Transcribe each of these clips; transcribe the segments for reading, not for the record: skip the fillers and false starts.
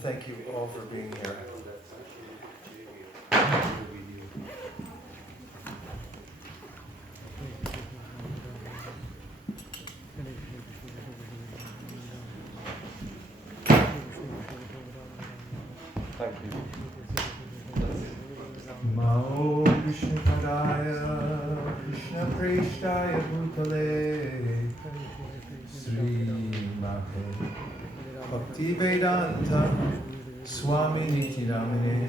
thank you all for being here. Thank you. Mao Krishna Padaya Krishna Preshtaya Bhutale Sri Mate Bhakti Vedanta Swami Niti Namine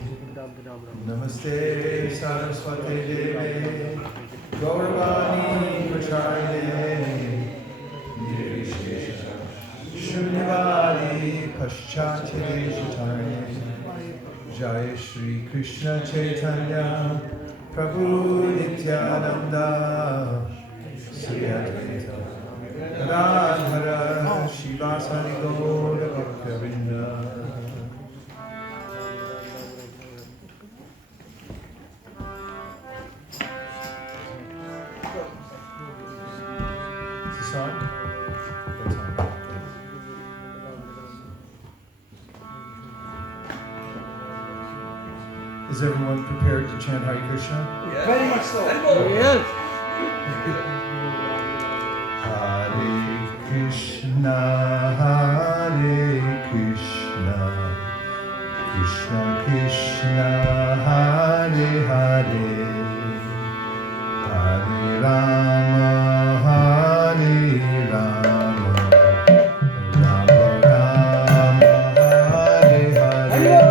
Namaste Saraswati Deve Gauravani Pracharine Nirvishesha Shunyavadi Paschati Deshatarine Jai Shri Krishna Chaitanya Prabhu Nityananda Sri Advaita Radhara Shivasani Gaura Bhaktavinda. Is this on? That's on. Is everyone prepared to chant Hare Krishna? Yes. Very much so. Yes. Hare Krishna, Hare Krishna, Krishna Krishna, Hare Hare, Hare Rama, Hare Rama, Rama Rama, Hare Hare.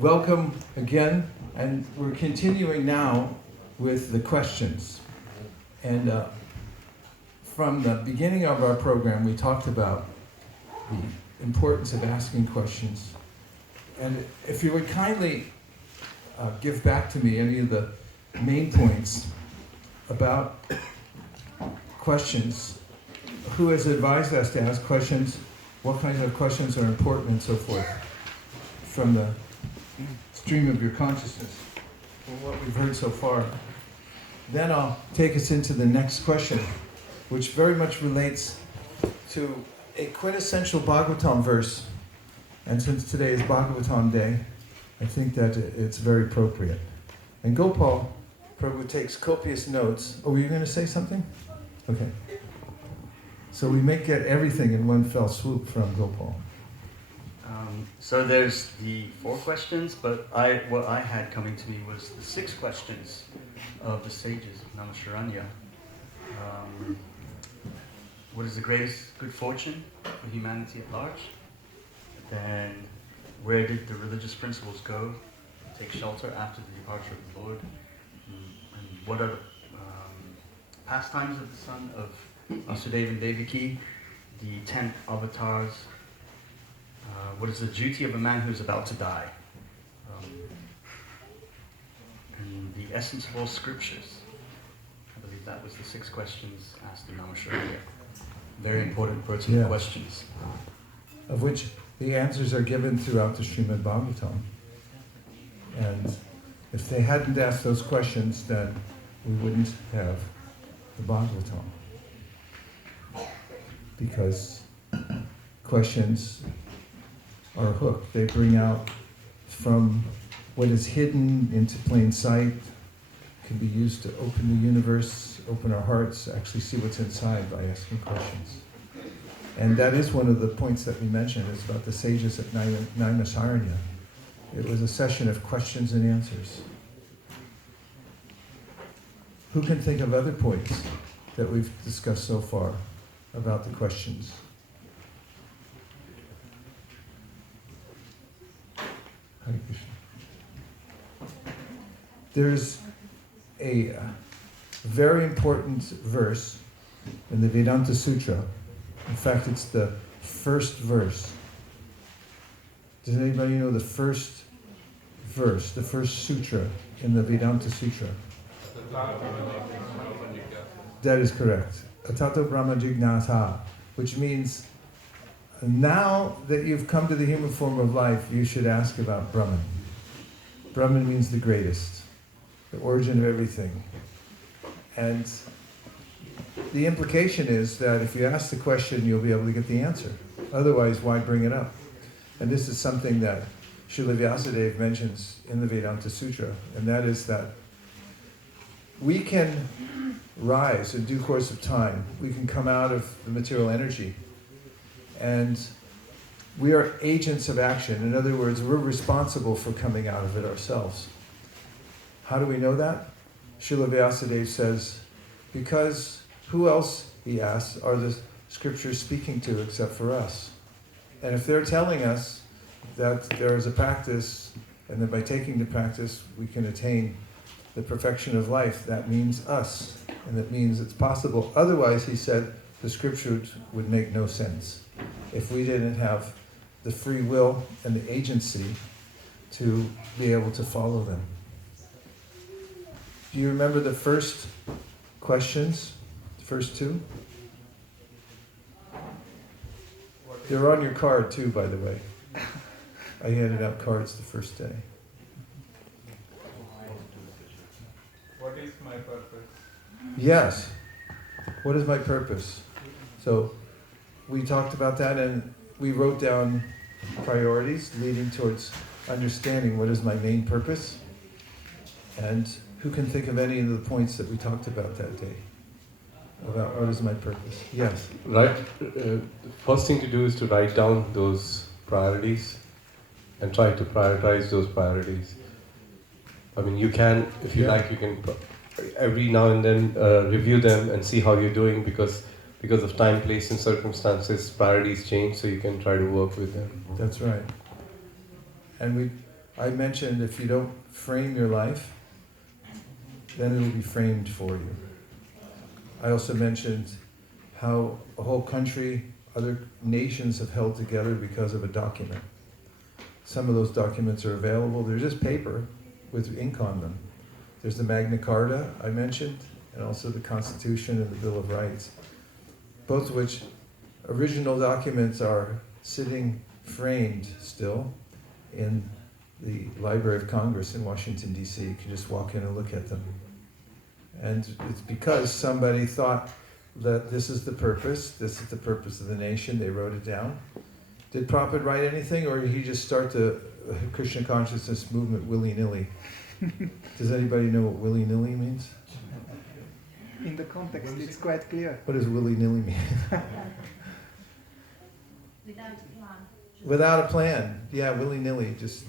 welcome again, and we're continuing now with the questions. And from the beginning of our program, we talked about the importance of asking questions. And if you would kindly give back to me any of the main points about questions, who has advised us to ask questions, what kinds of questions are important, and so forth, from the stream of your consciousness, from what we've heard so far. Then I'll take us into the next question, which very much relates to a quintessential Bhagavatam verse. And since today is Bhagavatam Day, I think that it's very appropriate. And Gopal, Prabhu, takes copious notes. Oh, were you going to say something? Okay. So we may get everything in one fell swoop from Gopal. So there's the 4 questions, but what I had coming to me was the 6 questions of the sages of Naimisharanya. What is the greatest good fortune for humanity at large? Then, where did the religious principles go to take shelter after the departure of the Lord? And what are the pastimes of the son of Vasudeva and Devaki? The 10 avatars. What is the duty of a man who is about to die? And the essence of all scriptures. I believe that was the 6 questions asked in Naimisharanya. Very important, pertinent questions. Of which the answers are given throughout the Srimad Bhagavatam. And if they hadn't asked those questions, then we wouldn't have the Bhagavatam. Because questions are a hook. They bring out from what is hidden into plain sight, can be used to open the universe, open our hearts, actually see what's inside by asking questions. And that is one of the points that we mentioned, is about the sages at Naimisharanya. It was a session of questions and answers. Who can think of other points that we've discussed so far about the questions? Hare Krishna. There's a very important verse in the Vedanta Sutra. In fact, it's the first verse. Does anybody know the first verse, the first sutra in the Vedanta Sutra? That is correct. Atato Brahma Jignasa, which means now that you've come to the human form of life, you should ask about Brahman. Brahman means the greatest, the origin of everything. And the implication is that if you ask the question, you'll be able to get the answer. Otherwise, why bring it up? And this is something that Srila Vyasadeva mentions in the Vedanta Sutra, and that is that we can rise in due course of time. We can come out of the material energy, and we are agents of action. In other words, we're responsible for coming out of it ourselves. How do we know that? Srila Vyasadeva says, because who else, he asks, are the scriptures speaking to except for us? And if they're telling us that there is a practice, and that by taking the practice we can attain the perfection of life, that means us, and that means it's possible. Otherwise, he said, the scriptures would make no sense if we didn't have the free will and the agency to be able to follow them. Do you remember the first questions, the first 2? They're on your card too, by the way. I handed out cards the first day. What is my purpose? Yes. What is my purpose? So we talked about that, and we wrote down priorities leading towards understanding what is my main purpose. And who can think of any of the points that we talked about that day? About what is my purpose? Yes. Right. First thing to do is to write down those priorities and try to prioritize those priorities. I mean, you can, if you like, you can every now and then review them and see how you're doing, because of time, place, and circumstances, priorities change, so you can try to work with them. That's right. And we I mentioned if you don't frame your life, then it will be framed for you. I also mentioned how a whole country, other nations have held together because of a document. Some of those documents are available. They're just paper with ink on them. There's the Magna Carta I mentioned, and also the Constitution and the Bill of Rights, both of which original documents are sitting framed still in the Library of Congress in Washington, D.C. You can just walk in and look at them. And it's because somebody thought that this is the purpose of the nation. They wrote it down. Did Prabhupada write anything, or did he just start the Krishna consciousness movement willy-nilly? Does anybody know what willy-nilly means? In the context, it's quite clear. What does willy-nilly mean? Without a plan. Without a plan. Yeah, willy-nilly, just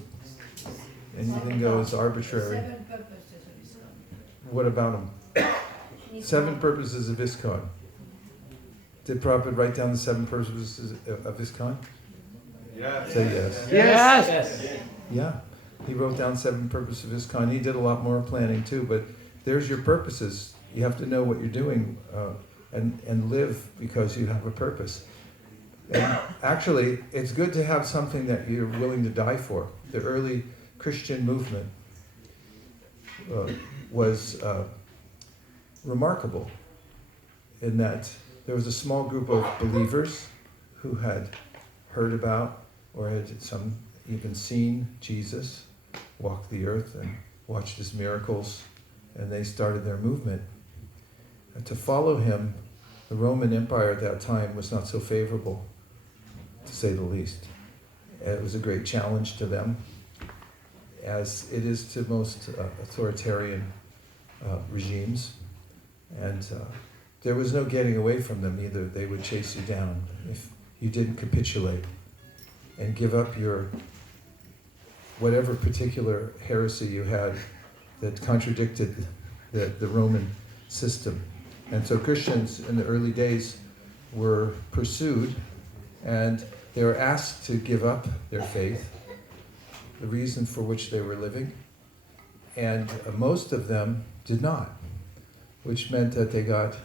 anything goes, arbitrary. 7 purposes of ISKCON. What about them? 7 purposes of ISKCON. Did Prabhupada write down the 7 purposes of ISKCON? Yes. Say yes. Yes! Yeah, he wrote down 7 purposes of ISKCON. He did a lot more planning too, but there's your purposes. You have to know what you're doing and live because you have a purpose. And actually, it's good to have something that you're willing to die for. The early Christian movement was remarkable in that there was a small group of believers who had heard about or had some even seen Jesus walk the earth and watched his miracles, and they started their movement. And to follow him, the Roman Empire at that time was not so favorable, to say the least. It was a great challenge to them, as it is to most authoritarian regimes. And there was no getting away from them either. They would chase you down if you didn't capitulate and give up your whatever particular heresy you had that contradicted the Roman system. And so Christians in the early days were pursued, and they were asked to give up their faith, the reason for which they were living, and most of them did not, which meant that they got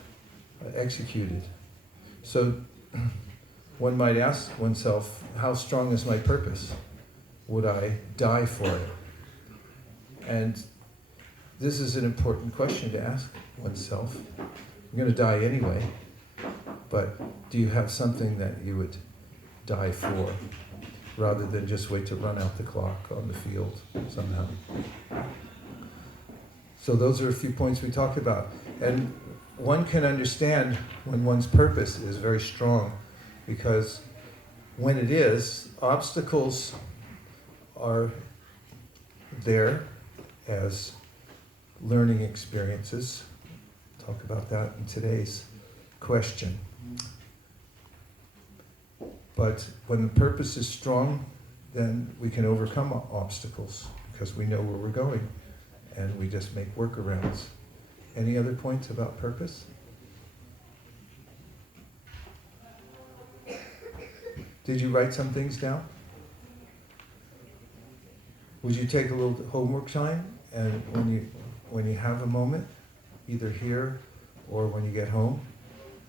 executed. So one might ask oneself, how strong is my purpose? Would I die for it? And this is an important question to ask oneself. You're going to die anyway, but do you have something that you would die for, rather than just wait to run out the clock on the field somehow? So those are a few points we talked about. And one can understand when one's purpose is very strong, because when it is, obstacles are there as learning experiences. Talk about that in today's question. But when the purpose is strong, then we can overcome obstacles because we know where we're going and we just make workarounds. Any other points about purpose? Did you write some things down? Would you take a little homework time, and when you have a moment, either here or when you get home,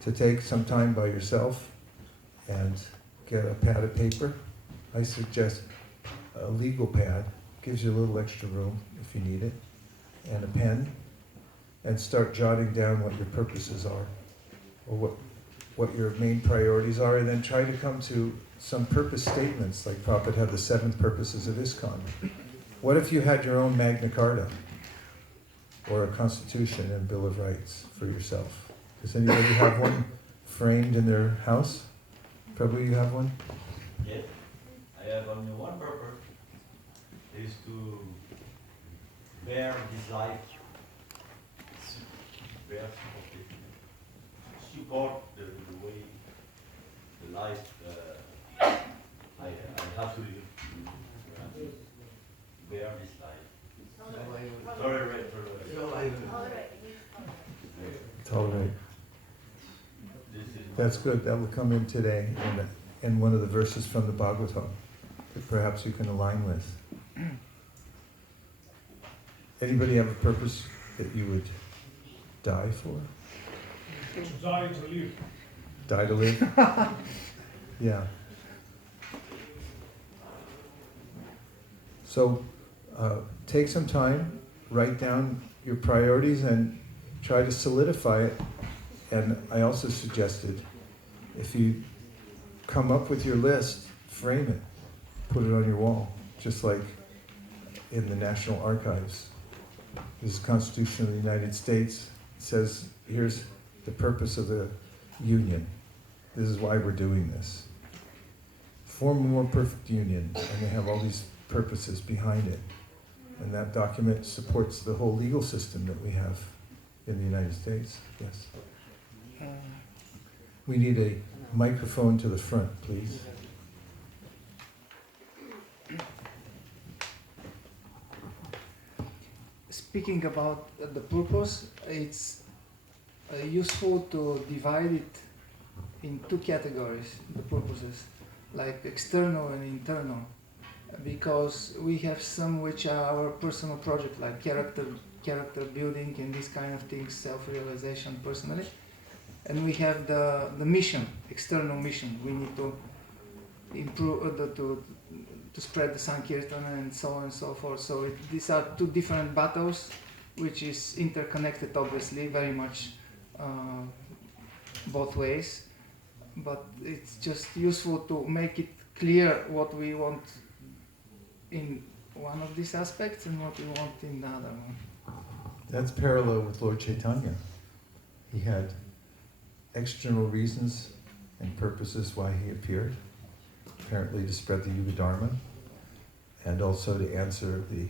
to take some time by yourself and get a pad of paper? I suggest a legal pad, gives you a little extra room if you need it, and a pen, and start jotting down what your purposes are, or what your main priorities are, and then try to come to some purpose statements, like Prabhupada had the 7 purposes of ISKCON. What if you had your own Magna Carta, or a Constitution and Bill of Rights for yourself? Does anybody have one framed in their house? Prabhu, you have one? Yes, I have only one purpose, is to bear this life, support the way, the life I have to live, bear this life. Tolerate. Tolerate. That's good. That will come in today in one of the verses from the Bhagavatam that perhaps you can align with. Anybody have a purpose that you would die for? Die to live. Die to live? Yeah. So take some time, write down your priorities and try to solidify it. And I also suggested, if you come up with your list, frame it, put it on your wall, just like in the National Archives. This is the Constitution of the United States. It says, here's the purpose of the Union. This is why we're doing this. Form a more perfect union, and they have all these purposes behind it. And that document supports the whole legal system that we have in the United States. Yes. We need a microphone to the front, please. Speaking about the purpose, it's useful to divide it in two categories, the purposes, like external and internal, because we have some which are our personal project, like character building and these kind of things, self-realization personally, and we have the mission, external mission. We need to improve, to spread the Sankirtan and so on and so forth. So these are two different battles, which is interconnected, obviously, very much both ways. But it's just useful to make it clear what we want in one of these aspects and what we want in the other one. That's parallel with Lord Chaitanya. He had external reasons and purposes why he appeared, apparently to spread the Yuga Dharma, and also to answer the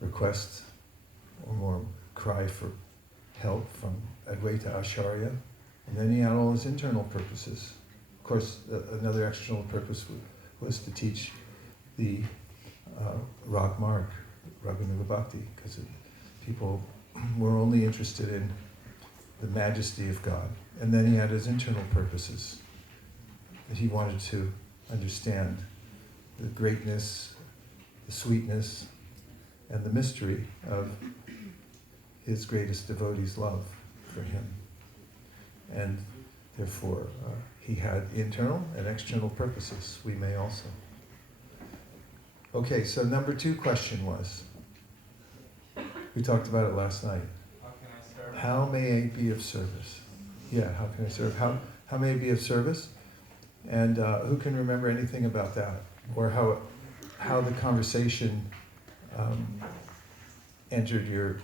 request or more cry for help from Advaita Acharya. And then he had all his internal purposes. Of course, another external purpose was to teach the Rag Marg, Raghunaga Bhakti, because people were only interested in the majesty of God. And then he had his internal purposes, that he wanted to understand the greatness, the sweetness, and the mystery of his greatest devotee's love for him. And therefore, he had internal and external purposes. We may also. Okay, so number 2 question was, we talked about it last night. How can I serve? How may I be of service? Yeah, how can I serve? How may I be of service? And who can remember anything about that? Or how the conversation entered your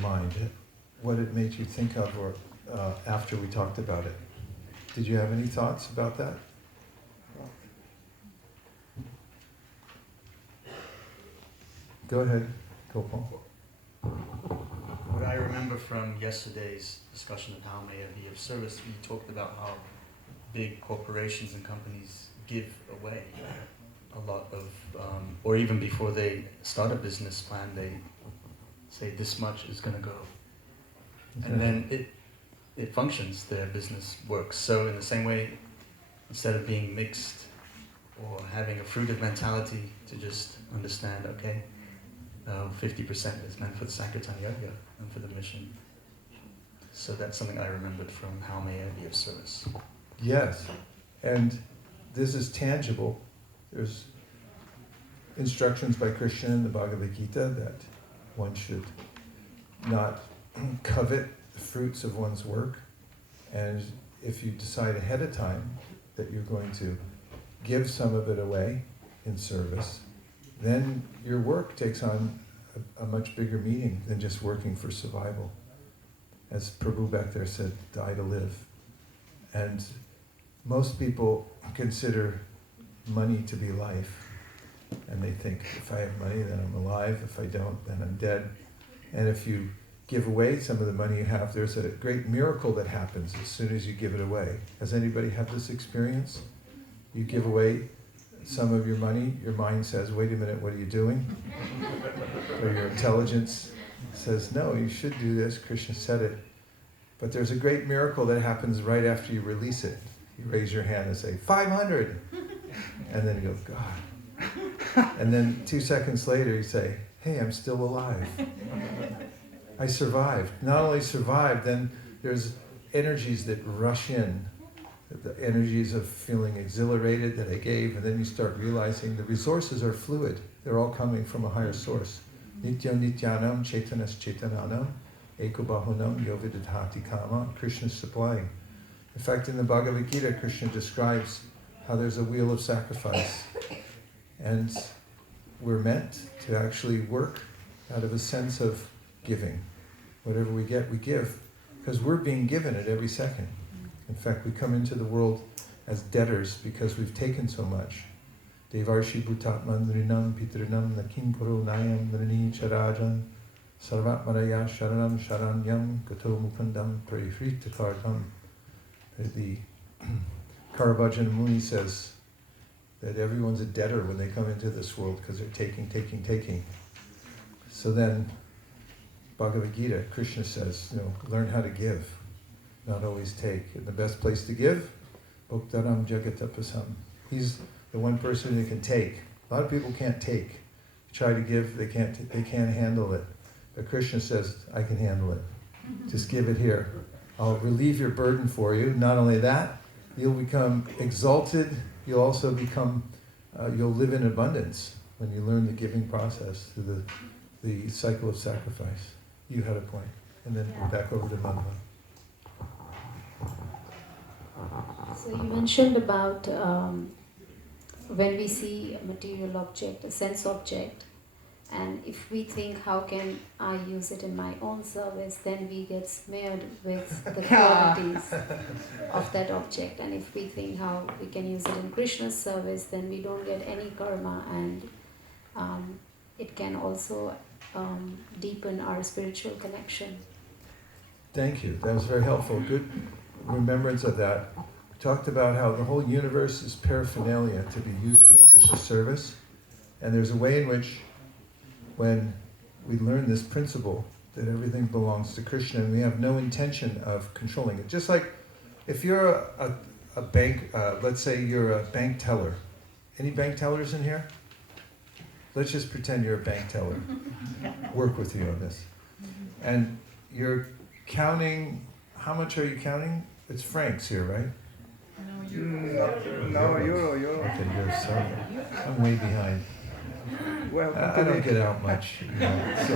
mind? What it made you think of, or after we talked about it? Did you have any thoughts about that? Go ahead, Gopal. What I remember from yesterday's discussion of how may I be of service, we talked about how big corporations and companies give away a lot of, or even before they start a business plan, they say this much is going to go. Okay. And then it functions, their business works. So in the same way, instead of being mixed or having a fruited mentality, to just understand, okay, 50% is meant for the Sankirtan Yoga and for the mission. So that's something I remembered from how may I be of service. Yes, and this is tangible. There's instructions by Krishna in the Bhagavad Gita that one should not covet the fruits of one's work, and if you decide ahead of time that you're going to give some of it away in service, then your work takes on a much bigger meaning than just working for survival. As Prabhu back there said, die to live. And most people consider money to be life, and they think, if I have money, then I'm alive. If I don't, then I'm dead. And if you give away some of the money you have, there's a great miracle that happens as soon as you give it away. Has anybody had this experience? You give away some of your money, your mind says, wait a minute, what are you doing? Or your intelligence says, no, you should do this, Krishna said it. But there's a great miracle that happens right after you release it. You raise your hand and say, 500! And then you go, God. And then 2 seconds later you say, hey, I'm still alive. I survived. Not only survived, then there's energies that rush in, the energies of feeling exhilarated that I gave, and then you start realizing the resources are fluid. They're all coming from a higher source. Nitya nityanam chaitanas chaitananam ekobahunam yovidadhati kama. Krishna's supplying. In fact, in the Bhagavad Gita, Krishna describes how there's a wheel of sacrifice. And we're meant to actually work out of a sense of giving. Whatever we get, we give. Because we're being given it every second. In fact, we come into the world as debtors because we've taken so much. Devarshi bhutatman nrinam pitrinam nakim puro nayam nrini charajan sarvatmaraya sharanam sharanyam gato mukundam parifritakardam. The Carabhajan Muni says that everyone's a debtor when they come into this world because they're taking. So then, Bhagavad Gita, Krishna says, learn how to give, not always take. And the best place to give, Bhoktaram Jagatapasam. He's the one person who can take. A lot of people can't take. Try to give, they can't handle it. But Krishna says, I can handle it. Just give it here. I'll relieve your burden for you. Not only that, you'll become exalted. You'll also become, you'll live in abundance when you learn the giving process through the cycle of sacrifice. You had a point. And then back over to Mama. So you mentioned about when we see a material object, a sense object, and if we think, how can I use it in my own service, then we get smeared with the qualities of that object. And if we think how we can use it in Krishna's service, then we don't get any karma, and it can also deepen our spiritual connection. Thank you. That was very helpful. Good remembrance of that. We talked about how the whole universe is paraphernalia to be used in Krishna's service. And there's a way in which, when we learn this principle that everything belongs to Krishna and we have no intention of controlling it. Just like if you're a bank, let's say you're a bank teller. Any bank tellers in here? Let's just pretend you're a bank teller. Work with you on this. And you're counting, how much are you counting? It's francs here, right? No, euro. Okay, you're sorry. I'm way behind. I don't get out much. So,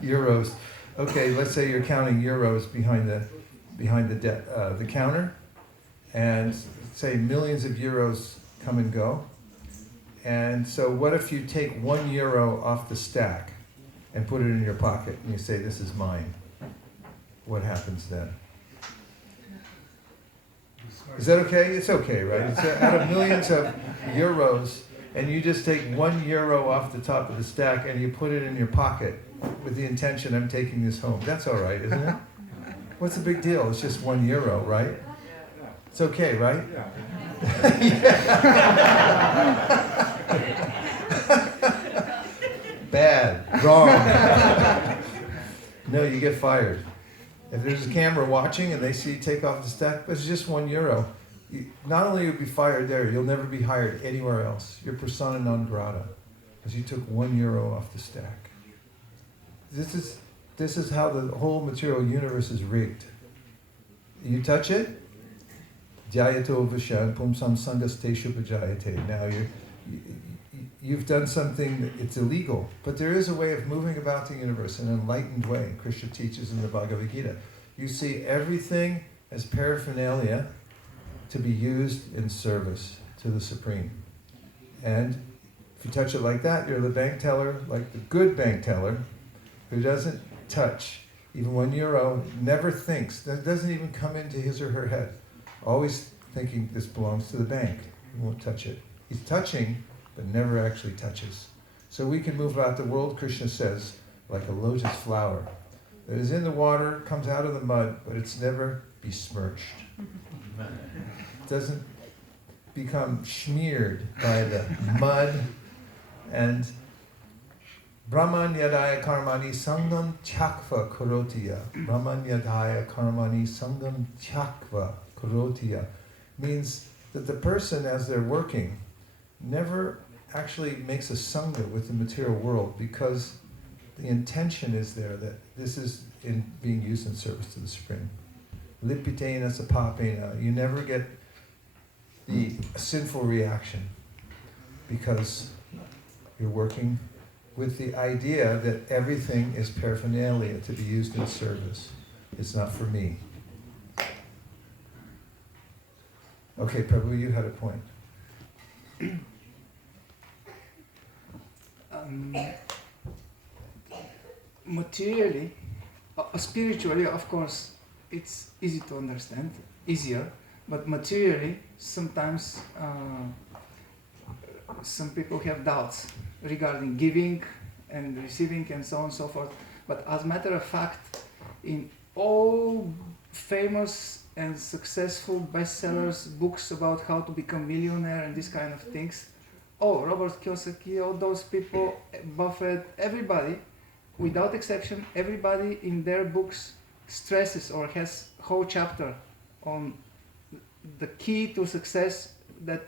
euros. Okay, let's say you're counting euros behind the counter, and say millions of euros come and go. And so what if you take €1 off the stack and put it in your pocket and you say, this is mine? What happens then? Is that okay? It's okay, right? It's out of millions of euros, and you just take €1 off the top of the stack and you put it in your pocket with the intention, I'm taking this home. That's all right, isn't it? What's the big deal? It's just €1, right? It's okay, right? Bad, wrong. No, you get fired. If there's a camera watching and they see you take off the stack, but it's just €1. Not only you'll be fired there, you'll never be hired anywhere else. You're persona non grata because you took €1 off the stack. This is how the whole material universe is rigged. You touch it, Jyayato Vishan Pumsam Sangasteshu Vajayate. Now you've done something that it's illegal, but there is a way of moving about the universe in an enlightened way. Krishna teaches in the Bhagavad Gita. You see everything as paraphernalia to be used in service to the Supreme. And if you touch it like that, you're the bank teller, like the good bank teller, who doesn't touch even €1, never thinks, that doesn't even come into his or her head. Always thinking this belongs to the bank. He won't touch it. He's touching, but never actually touches. So we can move about the world, Krishna says, like a lotus flower. That is in the water, comes out of the mud, but it's never besmirched. It doesn't become smeared by the mud. And Brahman yadaya karmani sangam chakva karotiya. Brahman yadaya karmani sangam chakva karotiya means that the person, as they're working, never actually makes a sangha with the material world because the intention is there that this is in being used in service to the Supreme. Lipitena sapapena, you never get the sinful reaction because you're working with the idea that everything is paraphernalia to be used in service. It's not for me. Okay, Prabhu, you had a point. Materially, spiritually, of course, it's easy to understand, easier, but materially, sometimes some people have doubts regarding giving and receiving and so on and so forth. But as a matter of fact, in all famous and successful bestsellers, books about how to become millionaire and these kind of things, Robert Kiyosaki, all those people, Buffett, everybody, without exception, everybody in their books stresses or has whole chapter on the key to success, that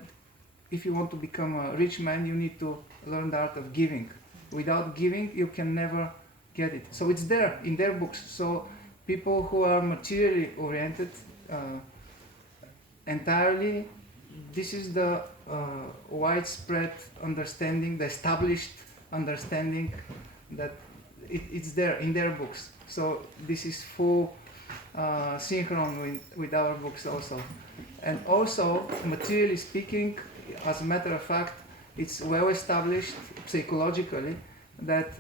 if you want to become a rich man, you need to learn the art of giving. Without giving, you can never get it. So it's there in their books. So people who are materially oriented entirely, this is the widespread understanding, the established understanding that it's there in their books. So this is full synchron with our books also. And also, materially speaking, as a matter of fact, it's well established psychologically that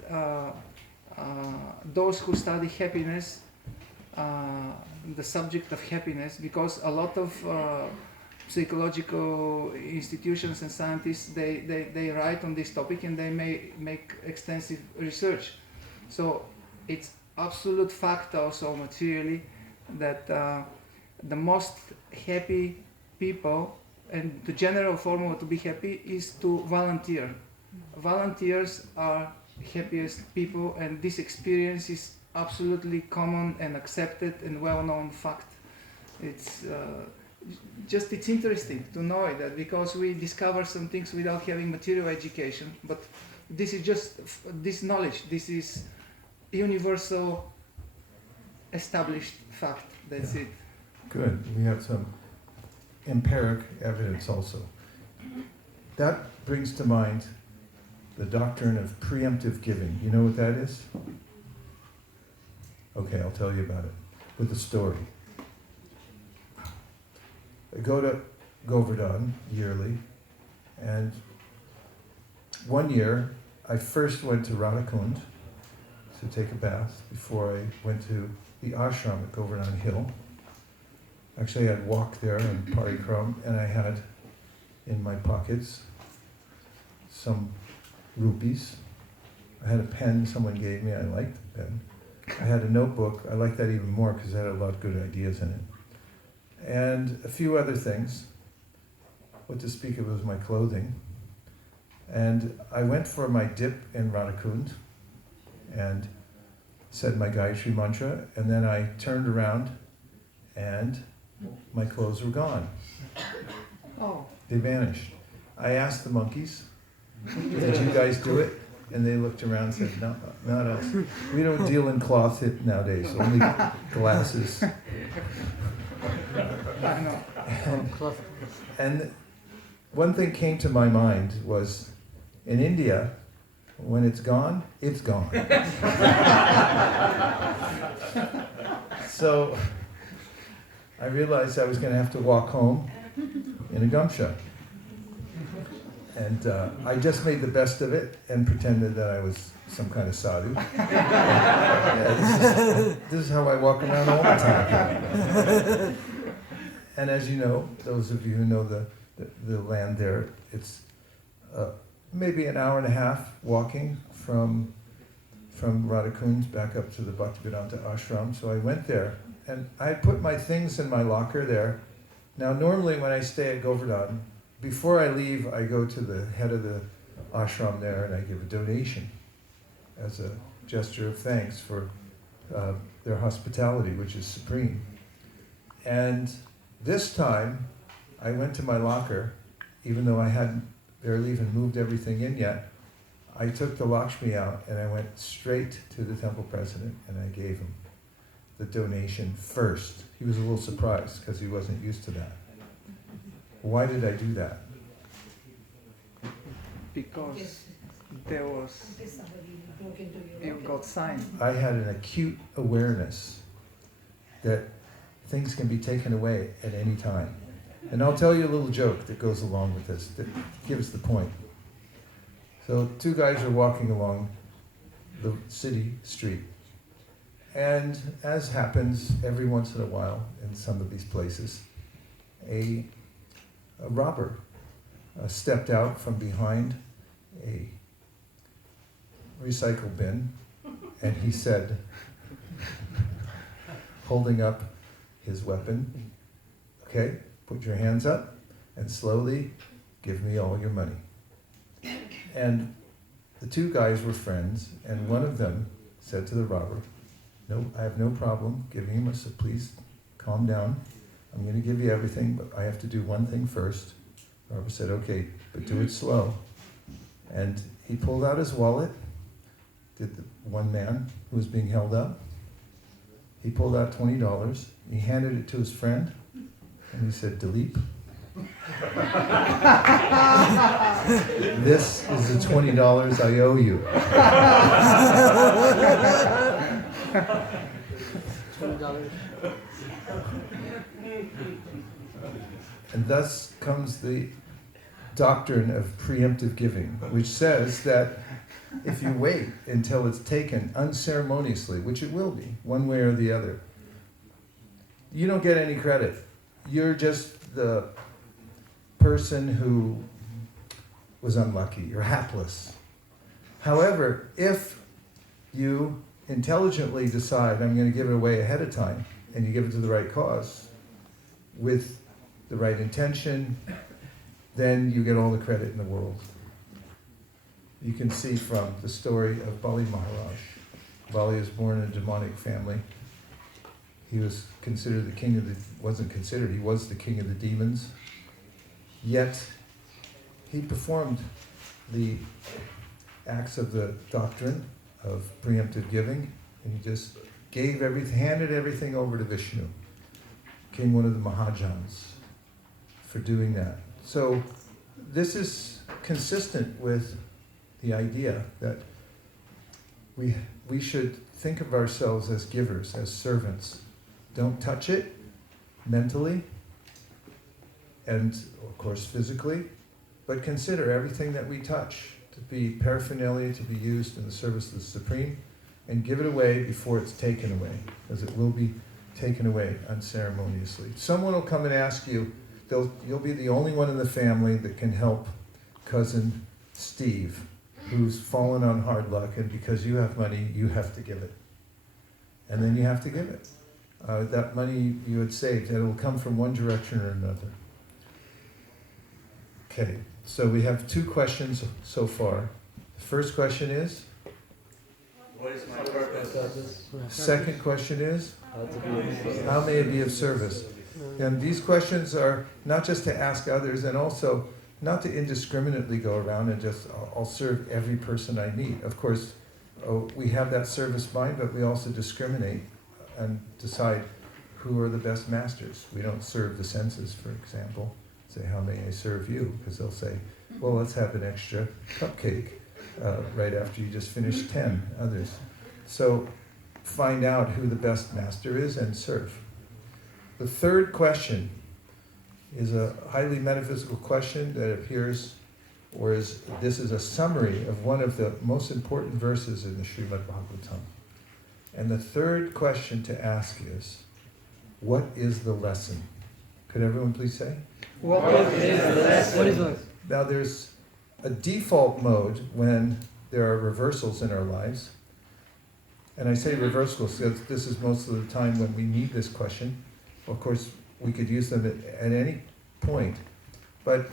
those who study happiness, the subject of happiness, because a lot of psychological institutions and scientists, they write on this topic and they may make extensive research. So it's absolute fact also materially that the most happy people, and the general formula to be happy is to volunteer. Volunteers are happiest people, and this experience is absolutely common and accepted and well-known fact. It's it's interesting to know that, because we discover some things without having material education, but this is just this knowledge, this is universal established fact. That's it. Good. We have some empiric evidence also. That brings to mind the doctrine of preemptive giving. You know what that is? Okay, I'll tell you about it with a story. I go to Govardhan yearly, and one year I first went to Radhakund to take a bath before I went to the ashram at Govardhan Hill. Actually, I'd walked there in Parikram, and I had in my pockets some rupees. I had a pen someone gave me, I liked the pen. I had a notebook, I liked that even more because it had a lot of good ideas in it. And a few other things. What to speak of was my clothing. And I went for my dip in Radhakund and said my Gayatri mantra, and then I turned around and my clothes were gone. Oh. They vanished. I asked the monkeys, did you guys do it? And they looked around and said, no, not us. We don't deal in cloth nowadays, only glasses. And one thing came to my mind was, in India, when it's gone, it's gone. So I realized I was going to have to walk home in a gamcha. And I just made the best of it and pretended that I was some kind of sadhu. This is how I walk around all the time. And as you know, those of you who know the land there, it's maybe an hour and a half walking from Radhakund back up to the Bhaktivedanta ashram. So I went there, and I put my things in my locker there. Now normally when I stay at Govardhan, before I leave, I go to the head of the ashram there and I give a donation as a gesture of thanks for their hospitality, which is supreme. And this time, I went to my locker, even though I hadn't barely even moved everything in yet. I took the Lakshmi out and I went straight to the temple president and I gave him the donation first. He was a little surprised because he wasn't used to that. Why did I do that? Because there was, you got signed. I had an acute awareness that things can be taken away at any time. And I'll tell you a little joke that goes along with this, that gives the point. So 2 guys are walking along the city street. And as happens every once in a while in some of these places, a robber stepped out from behind a recycle bin, and he said, holding up his weapon, okay, put your hands up and slowly give me all your money. And the 2 guys were friends, and one of them said to the robber, no, I have no problem giving him so please calm down. I'm going to give you everything, but I have to do one thing first. The robber said, okay, but do it slow. And he pulled out his wallet, did the one man who was being held up. He pulled out $20, he handed it to his friend, and he said, Dilip, this is the $20 I owe you. And thus comes the doctrine of preemptive giving, which says that if you wait until it's taken unceremoniously, which it will be, one way or the other, you don't get any credit. You're just the person who was unlucky or hapless. However, if you intelligently decide, I'm going to give it away ahead of time, and you give it to the right cause, with the right intention, then you get all the credit in the world. You can see from the story of Bali Maharaj. Bali was born in a demonic family. He was considered the king of the, wasn't considered, he was the king of the demons. Yet, he performed the acts of the doctrine of preemptive giving, and he just gave everything, handed everything over to Vishnu. Became one of the Mahajans for doing that. So, this is consistent with the idea that we should think of ourselves as givers, as servants. Don't touch it mentally and, of course, physically, but consider everything that we touch to be paraphernalia, to be used in the service of the Supreme, and give it away before it's taken away, because it will be taken away unceremoniously. Someone will come and ask you, you'll be the only one in the family that can help cousin Steve, who's fallen on hard luck, and because you have money, you have to give it. And then you have to give it. That money you had saved, and it will come from one direction or another. Okay, so we have 2 questions so far. The first question is? What is my purpose? Second question is? How may it be of service? And these questions are not just to ask others, and also not to indiscriminately go around and just, I'll serve every person I meet. Of course, we have that service mind, but we also discriminate and decide who are the best masters. We don't serve the senses, for example. Say, how may I serve you? Because they'll say, well, let's have an extra cupcake right after you just finished 10 others. So find out who the best master is and serve. The third question is a highly metaphysical question that appears, this is a summary of one of the most important verses in the Srimad Bhagavatam. And the third question to ask is, what is the lesson? Could everyone please say? What is the lesson? What is the lesson? Now there's a default mode when there are reversals in our lives. And I say reversals because this is most of the time when we need this question. Of course, we could use them at any point. But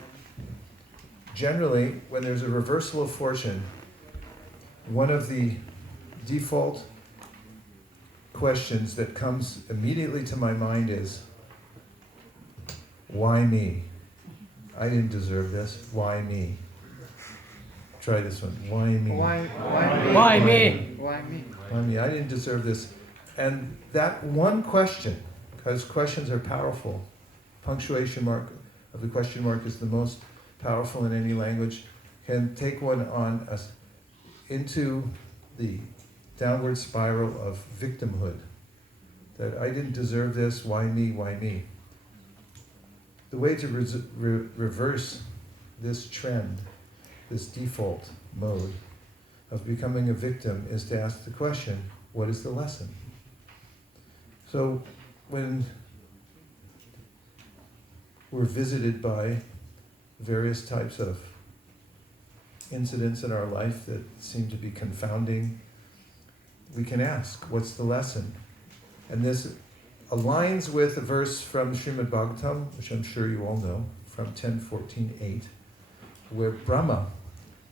generally, when there's a reversal of fortune, one of the default questions that comes immediately to my mind is, why me? I didn't deserve this. Why me? Try this one. Why me? Why me? Why me? Why me? Why me? I didn't deserve this. And that one question, because questions are powerful, punctuation mark of the question mark is the most powerful in any language, can take one on us into the downward spiral of victimhood. That I didn't deserve this, why me, why me? The way to reverse this trend, this default mode of becoming a victim is to ask the question, what is the lesson? So when we're visited by various types of incidents in our life that seem to be confounding, we can ask, what's the lesson? And this aligns with a verse from Srimad Bhagavatam, which I'm sure you all know, from 10.14.8, where Brahma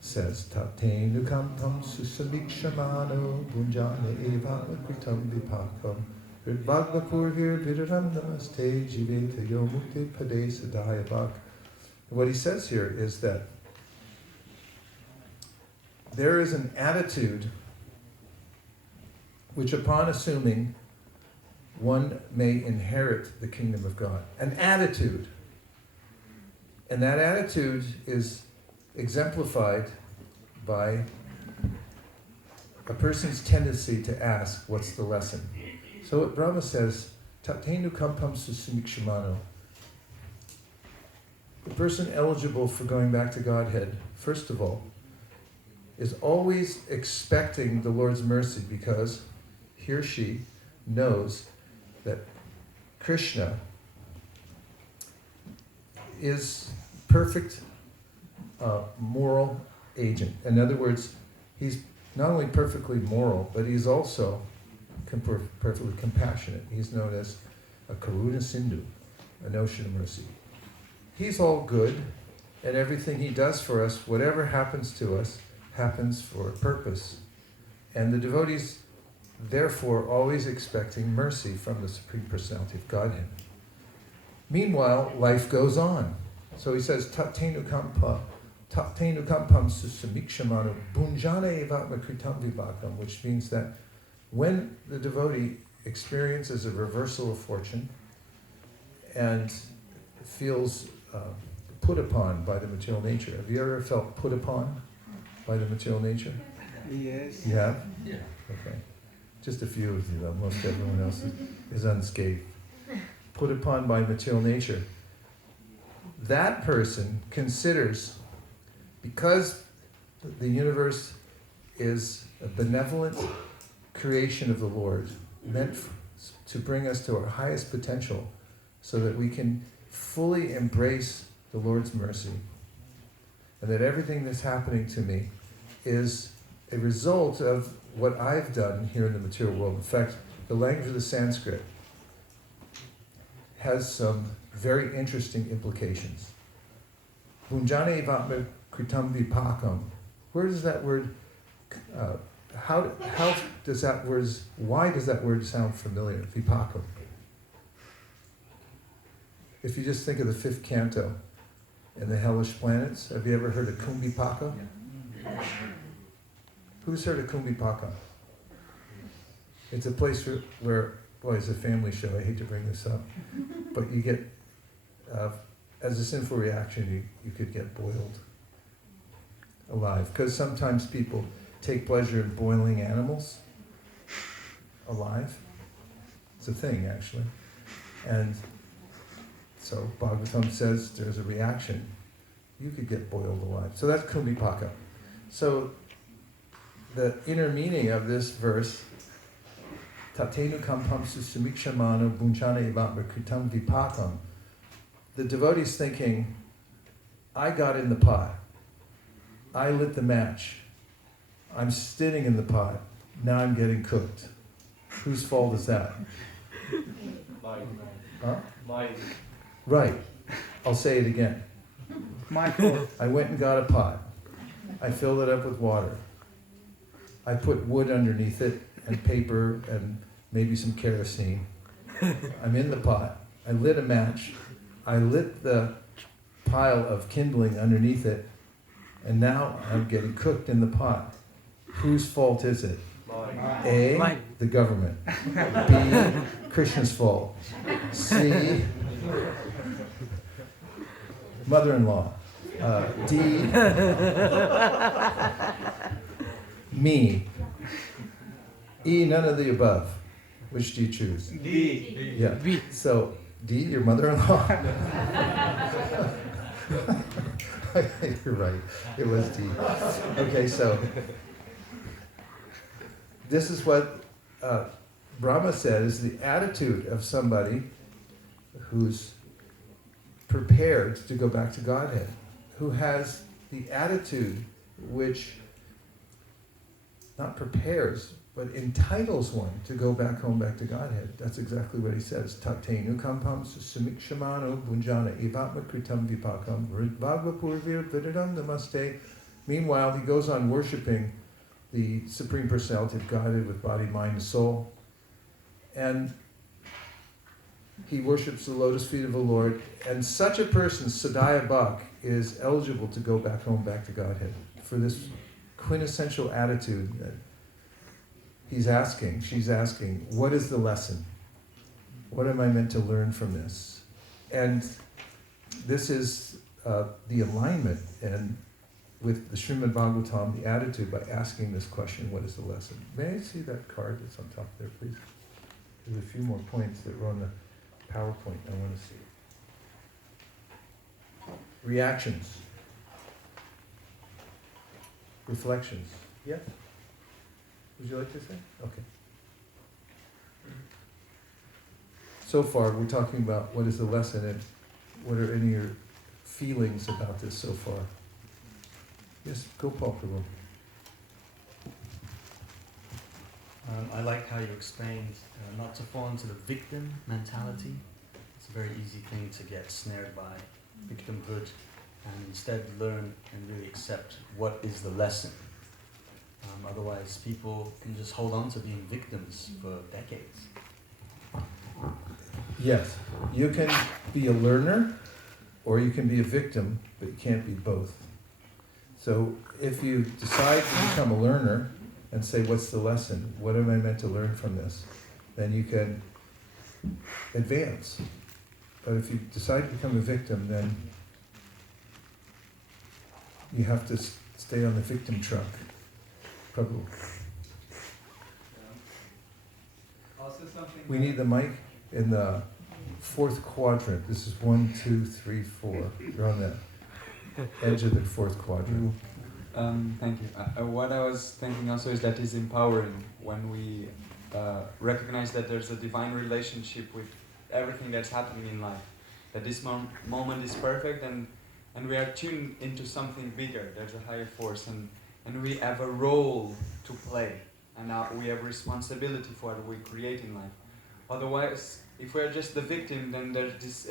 says, Tate nukampam susamikshamano bunjana eva kritam vipakam ridvagvapurvir vidaram namaste jiveta yomukte pade sadayabhak. What he says here is that there is an attitude which, upon assuming, one may inherit the kingdom of God. An attitude. And that attitude is exemplified by a person's tendency to ask, what's the lesson? So what Brahma says, Tatenu kampam susimikshimano. The person eligible for going back to Godhead, first of all, is always expecting the Lord's mercy because he or she knows that Krishna is perfect moral agent. In other words, he's not only perfectly moral, but he's also perfectly compassionate. He's known as a Karuna Sindhu, an ocean of mercy. He's all good, and everything he does for us, whatever happens to us, happens for a purpose. And the devotees, therefore, always expecting mercy from the Supreme Personality of Godhead. Meanwhile, life goes on. So he says, Tatenu kampam susamikshamanu bunjana evatma kritam vibhakam, which means that when the devotee experiences a reversal of fortune and feels put upon by the material nature. Have you ever felt put upon by the material nature? Yes. You have? Yeah. Okay. Just a few of you though. Most everyone else is unscathed. Put upon by material nature. That person considers, because the universe is a benevolent creation of the Lord, meant to bring us to our highest potential so that we can fully embrace the Lord's mercy, and that everything that's happening to me is a result of what I've done here in the material world. In fact, the language of the Sanskrit has some very interesting implications. Bunjane vatma kritam vipakam. Where does that word, how does that word, why does that word sound familiar? Vipakam. If you just think of the fifth canto and the hellish planets, have you ever heard of Kumbhipaka? Who's heard of Kumbhipaka? It's a place where, boy, it's a family show, I hate to bring this up, but you get, as a sinful reaction, you could get boiled alive. Because sometimes people take pleasure in boiling animals alive. It's a thing, actually. And so Bhagavatam says there's a reaction. You could get boiled alive. So that's Kumbhipaka. So the inner meaning of this verse, Tatenu kampam susamikshamano bunchana evatma kritam vipakam. The devotee's thinking, I got in the pot. I lit the match. I'm sitting in the pot. Now I'm getting cooked. Whose fault is that? Mine. Huh? Mine. Right. I'll say it again. My fault. I went and got a pot. I filled it up with water. I put wood underneath it and paper and maybe some kerosene. I'm in the pot. I lit a match. I lit the pile of kindling underneath it. and now I'm getting cooked in the pot. Whose fault is it? A, the government. B, Krishna's fault. C, mother-in-law. D, me. E, none of the above. Which do you choose? D. Yeah. So, D, your mother-in-law? You're right. It was D. Okay, so this is what Brahma said is the attitude of somebody who's prepared to go back to Godhead, who has the attitude which not prepares, but entitles one to go back home, back to Godhead. That's exactly what he says. Tatenu kampam sumikshamano bunjana evatma kritam vipakam ridvagva purvir vidadam namaste. Meanwhile, he goes on worshipping the Supreme Personality of Godhead with body, mind, and soul. And he worships the lotus feet of the Lord. And such a person, Sadaya Bhak, is eligible to go back home, back to Godhead for this quintessential attitude that she's asking, what is the lesson? What am I meant to learn from this? And this is the alignment and with the Srimad Bhagavatam, the attitude by asking this question, what is the lesson? May I see that card that's on top there, please? There's a few more points that were on the PowerPoint I want to see. Reactions. Reflections. Yes? Would you like to say? Okay. So far, we're talking about what is the lesson and what are any of your feelings about this so far? Yes, go Paul, Prabhu. I like how you explained not to fall into the victim mentality. It's a very easy thing to get snared by victimhood and instead learn and really accept what is the lesson. Otherwise, people can just hold on to being victims for decades. Yes, you can be a learner or you can be a victim, but you can't be both. So if you decide to become a learner and say, what's the lesson? What am I meant to learn from this? Then you can advance. But if you decide to become a victim, then you have to stay on the victim truck. Prabhu. Also something We need the mic in the fourth quadrant. This is 1, 2, 3, 4. You're on the edge of the fourth quadrant. Thank you. What I was thinking also is that it's empowering when we recognize that there's a divine relationship with everything that's happening in life. That this moment is perfect and we are tuned into something bigger. There's a higher force and we have a role to play. And now we have responsibility for what we create in life. Otherwise, if we're just the victim, then there's this,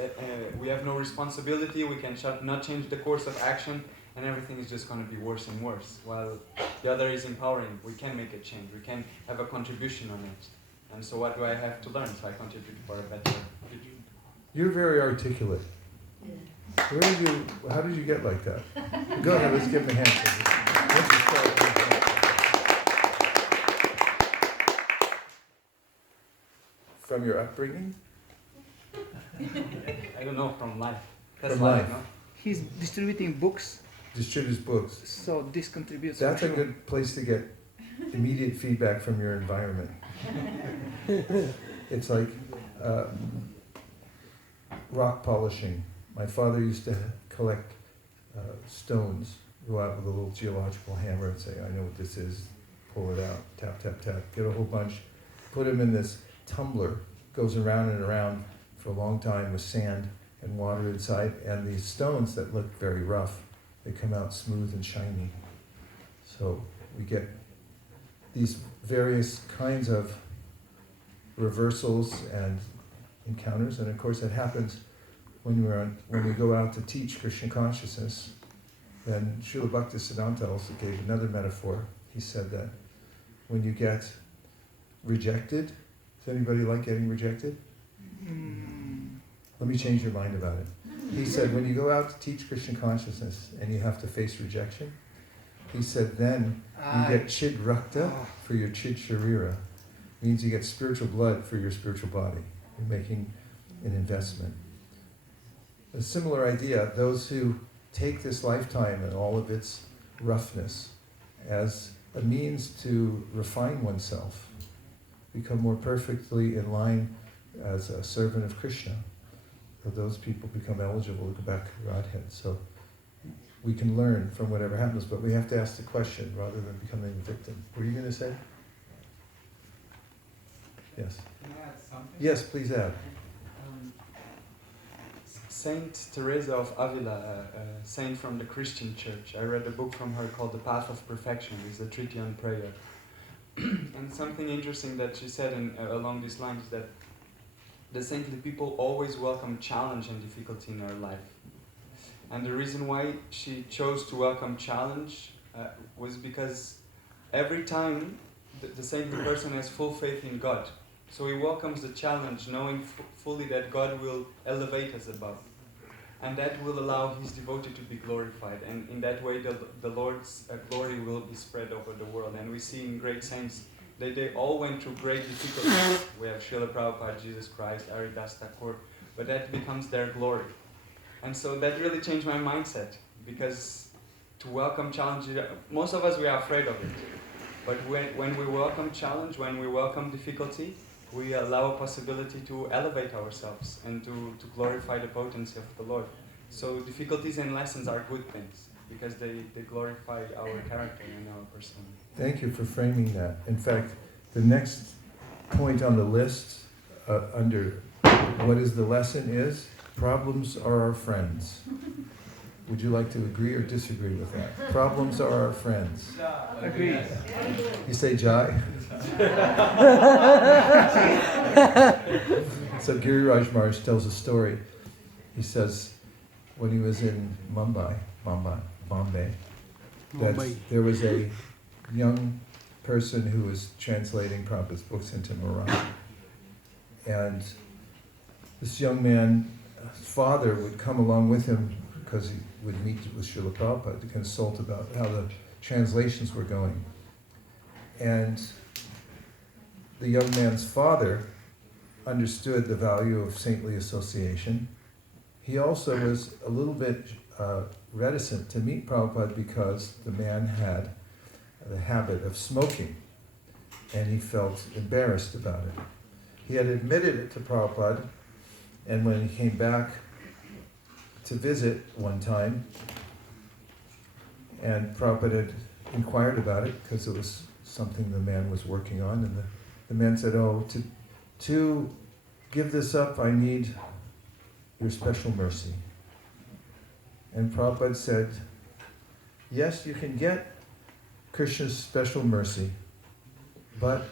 we have no responsibility, we can not change the course of action, and everything is just going to be worse and worse. While the other is empowering, we can make a change, we can have a contribution on it. And so what do I have to learn? So I contribute for a better future. You're very articulate. How did you get like that? Go ahead, let's give him a hand. From your upbringing? I don't know, from life. That's From life. No? He's distributing books, Distributes books. so this contributes. That's for a sure. good place to get immediate feedback from your environment. It's like rock polishing. My father used to collect stones, go out with a little geological hammer and say, I know what this is, pull it out, tap, tap, tap, get a whole bunch, put them in this tumbler, goes around and around for a long time with sand and water inside, and these stones that look very rough, they come out smooth and shiny. So we get these various kinds of reversals and encounters, and of course that happens when we go out to teach Krishna consciousness. Then Srila Bhaktisiddhanta also gave another metaphor. He said that when you get rejected, does anybody like getting rejected? Let me change your mind about it. He said, when you go out to teach Krishna consciousness and you have to face rejection, he said, then you get chid rakta for your chid sharira. Means you get spiritual blood for your spiritual body. You're making an investment. A similar idea, those who take this lifetime and all of its roughness as a means to refine oneself, become more perfectly in line as a servant of Krishna, those people become eligible to go back to Godhead. So we can learn from whatever happens, but we have to ask the question rather than becoming a victim. Were you going to say? Yes. Can I add something? Yes, please add. Saint Teresa of Avila, a saint from the Christian church, I read a book from her called The Path of Perfection. It's a treatise on prayer. And something interesting that she said along these lines is that the saintly people always welcome challenge and difficulty in their life. And the reason why she chose to welcome challenge was because every time the saintly person has full faith in God. So he welcomes the challenge knowing fully that God will elevate us above. And that will allow his devotee to be glorified. And in that way the Lord's glory will be spread over the world. And we see in great saints that they all went through great difficulties. We have Srila Prabhupada, Jesus Christ, Haridas Thakur, but that becomes their glory. And so that really changed my mindset, because to welcome challenge, most of us, we are afraid of it. But when we welcome challenge, when we welcome difficulty, we allow a possibility to elevate ourselves and to glorify the potency of the Lord. So difficulties and lessons are good things, because they glorify our character and our personality. Thank you for framing that. In fact, the next point on the list under what is the lesson is, problems are our friends. Would you like to agree or disagree with that? Problems are our friends. Agree. You say Jai? So Giriraj Maharaj tells a story. He says when he was in Bombay, that there was a young person who was translating Prabhupada's books into Marathi. And this young man's father would come along with him because he would meet with Srila Prabhupada to consult about how the translations were going. And the young man's father understood the value of saintly association. He also was a little bit reticent to meet Prabhupada because the man had the habit of smoking, and he felt embarrassed about it. He had admitted it to Prabhupada, and when he came back to visit one time, and Prabhupada had inquired about it because it was something the man was working on, and the man said, "Oh, to give this up, I need your special mercy." And Prabhupada said, "Yes, you can get Krishna's special mercy, but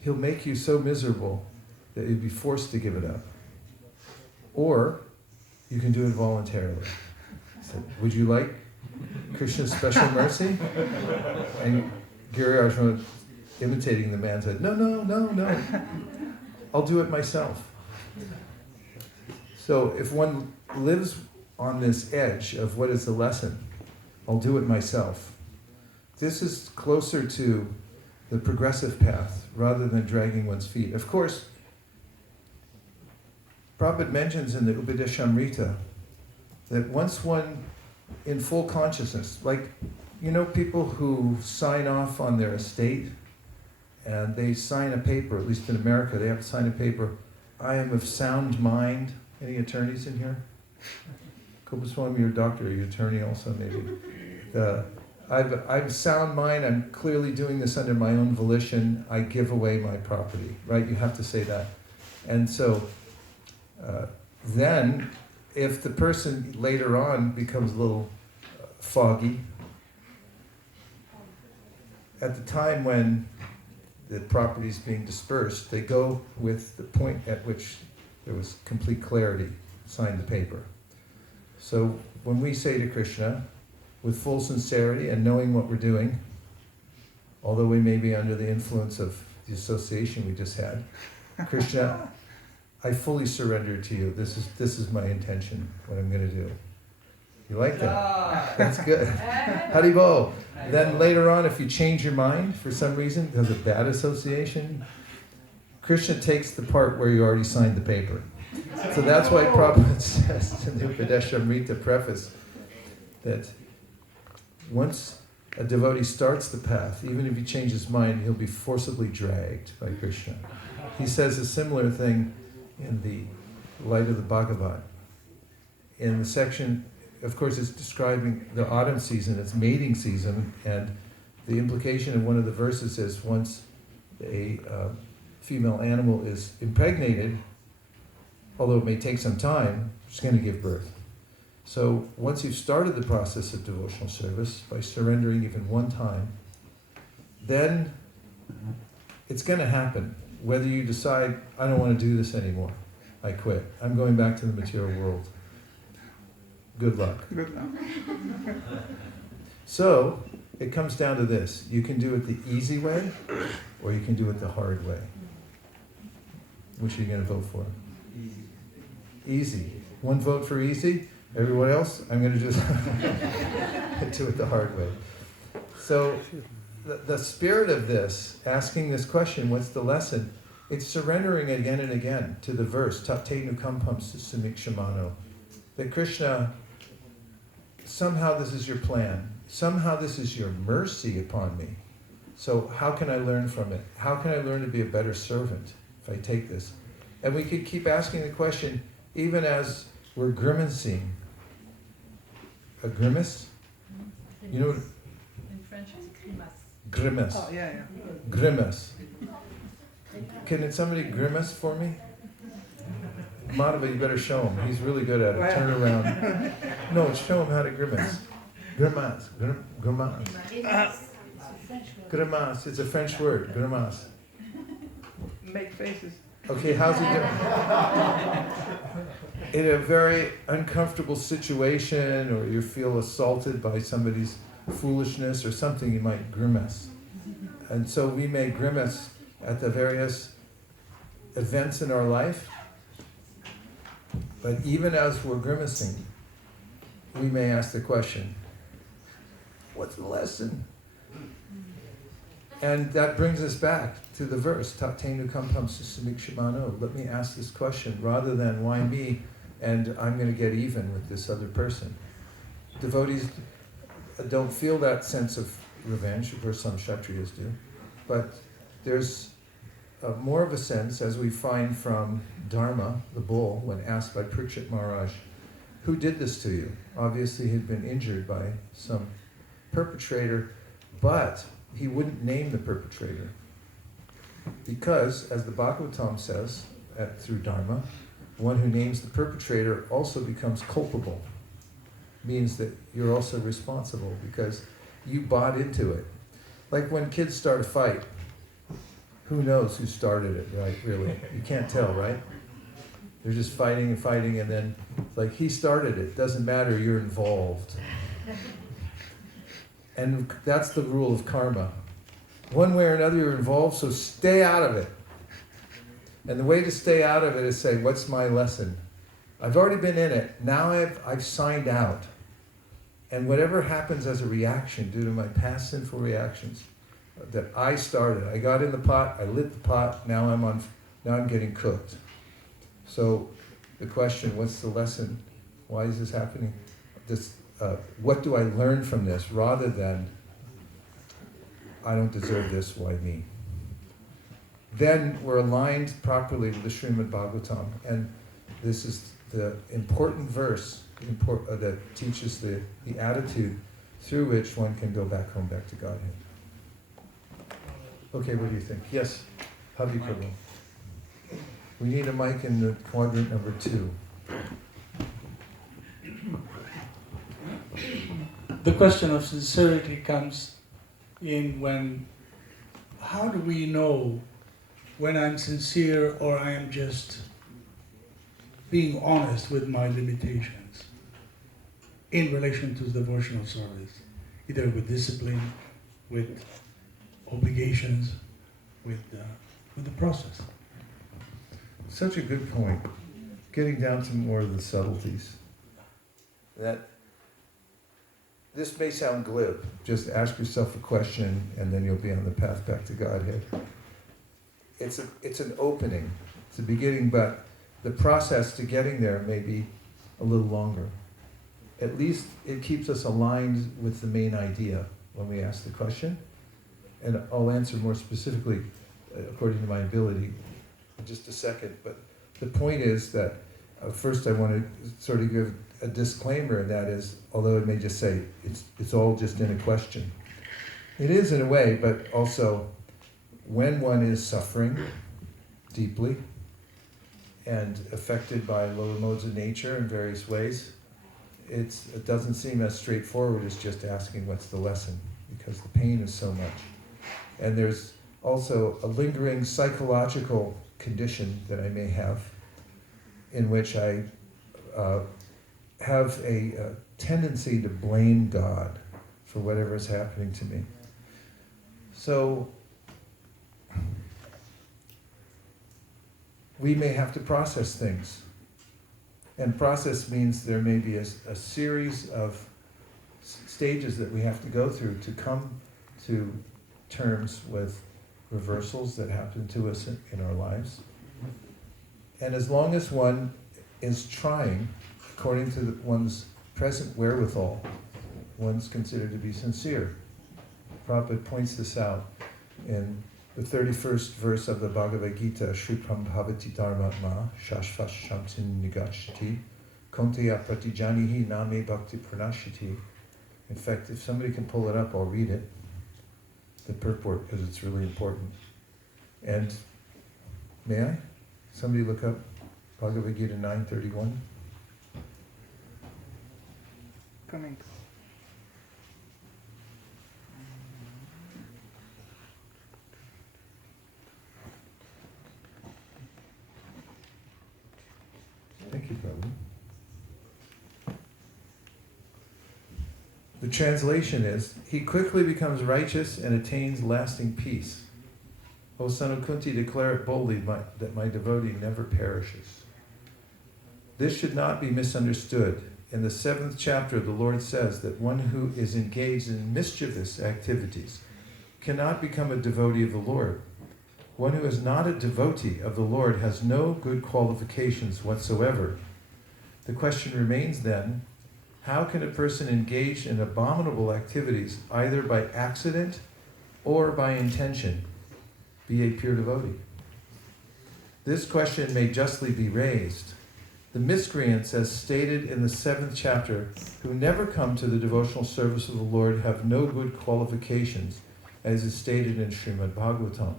he'll make you so miserable that you'll be forced to give it up. Or you can do it voluntarily." He said, "Would you like Krishna's special mercy?" And Giriraj, imitating the man, said, No. I'll do it myself." So if one lives on this edge of what is the lesson, I'll do it myself, this is closer to the progressive path rather than dragging one's feet. Of course, Prabhupada mentions in the Upadeshamrita that once one in full consciousness, like, you know, people who sign off on their estate and they sign a paper, at least in America, they have to sign a paper, "I am of sound mind." Any attorneys in here? Kopaswami, you're a doctor, you're an attorney also maybe. I'm sound mind, I'm clearly doing this under my own volition, I give away my property, right? You have to say that. And so then, if the person later on becomes a little foggy, at the time when the property is being dispersed, they go with the point at which there was complete clarity, sign the paper. So when we say to Krishna, with full sincerity and knowing what we're doing, although we may be under the influence of the association we just had, "Krishna, I fully surrender to you. This is my intention, what I'm going to do. You like that? That's good. Haribo. Then later on, if you change your mind for some reason, because of bad association, Krishna takes the part where you already signed the paper. So that's why Prabhupada says in the Upadeshamrita preface that once a devotee starts the path, even if he changes his mind, he'll be forcibly dragged by Krishna. He says a similar thing in the Light of the Bhagavad. In the section, of course, it's describing the autumn season, it's mating season, and the implication of one of the verses is once a female animal is impregnated, although it may take some time, she's going to give birth. So once you've started the process of devotional service by surrendering even one time, then it's going to happen. Whether you decide, I don't want to do this anymore, I quit, I'm going back to the material world. Good luck. Good luck. So it comes down to this. You can do it the easy way, or you can do it the hard way. Which are you going to vote for? Easy. One vote for easy. Everyone else, I'm going to just do it the hard way. So the spirit of this, asking this question, what's the lesson? It's surrendering again and again to the verse, Tate nukampam samikshamano, that Krishna, somehow this is your plan. Somehow this is your mercy upon me. So how can I learn from it? How can I learn to be a better servant if I take this? And we could keep asking the question, even as we're grimacing. A grimace? You know what? In French, it's grimace. Grimace. Oh, yeah. Grimace. Can somebody grimace for me? Madhava, you better show him. He's really good at it. Turn around. No, show him how to grimace. Grimace. Grimace. Grimace. It's a French word. Grimace. Make faces. Okay, how's he doing? In a very uncomfortable situation, or you feel assaulted by somebody's foolishness or something, you might grimace. And so we may grimace at the various events in our life, but even as we're grimacing, we may ask the question, what's the lesson? And that brings us back to the verse, Tatenu kampam susamikshimano. Let me ask this question, rather than why me, and I'm going to get even with this other person. Devotees don't feel that sense of revenge, of course some Kshatriyas do, but there's more of a sense, as we find from Dharma, the bull, when asked by Parikshit Maharaj, who did this to you? Obviously he'd been injured by some perpetrator, but he wouldn't name the perpetrator. Because, as the Bhagavatam says, through Dharma, one who names the perpetrator also becomes culpable. Means that you're also responsible because you bought into it. Like when kids start a fight, who knows who started it, right, really? You can't tell, right? They're just fighting and fighting, and then, like, he started it. Doesn't matter, you're involved. And that's the rule of karma. One way or another you're involved, so stay out of it. And the way to stay out of it is say, what's my lesson? I've already been in it. Now I've signed out. And whatever happens as a reaction due to my past sinful reactions that I started, I got in the pot, I lit the pot, now I'm getting cooked. So the question, what's the lesson? Why is this happening? What do I learn from this, rather than I don't deserve this, why me? Then we're aligned properly with the Srimad Bhagavatam, and this is the important verse that teaches the attitude through which one can go back home, back to Godhead. Okay, what do you think? Yes, Havi Prabhu. We need a mic in the quadrant number 2. The question of sincerity comes in when, how do we know when I'm sincere or I am just being honest with my limitations in relation to devotional service, either with discipline, with obligations, with the process? such a good point. Getting down to more of the subtleties. That this may sound glib. Just ask yourself a question and then you'll be on the path back to Godhead. It's an opening. It's a beginning, but the process to getting there may be a little longer. At least it keeps us aligned with the main idea when we ask the question. And I'll answer more specifically according to my ability in just a second. But the point is that first I want to sort of give a disclaimer, and that is, although it may just say it's all just in a question. It is in a way, but also when one is suffering deeply and affected by lower modes of nature in various ways, it doesn't seem as straightforward as just asking what's the lesson, because the pain is so much. And there's also a lingering psychological condition that I may have, in which I have a tendency to blame God for whatever is happening to me. So we may have to process things. And process means there may be a series of stages that we have to go through to come to terms with reversals that happen to us in our lives. And as long as one is trying, according to one's present wherewithal, one's considered to be sincere. Prabhupada points this out in the 31st verse of the Bhagavad Gita, Shrupam Bhavati Dharmatma, Shashvash Shamsin Nigachati, Konteya Pratijanihi Name Bhakti Pranashiti. In fact, if somebody can pull it up, I'll read it, the purport, because it's really important. And may I? Somebody look up Bhagavad Gita 9:31. Coming. Thank you, Prabhu. The translation is, he quickly becomes righteous and attains lasting peace. O son of Kunti, declare it boldly that my devotee never perishes. This should not be misunderstood. In the 7th chapter, the Lord says that one who is engaged in mischievous activities cannot become a devotee of the Lord. One who is not a devotee of the Lord has no good qualifications whatsoever. The question remains then, how can a person engage in abominable activities either by accident or by intention be a pure devotee? This question may justly be raised. The miscreants, as stated in the 7th chapter, who never come to the devotional service of the Lord have no good qualifications, as is stated in Srimad Bhagavatam.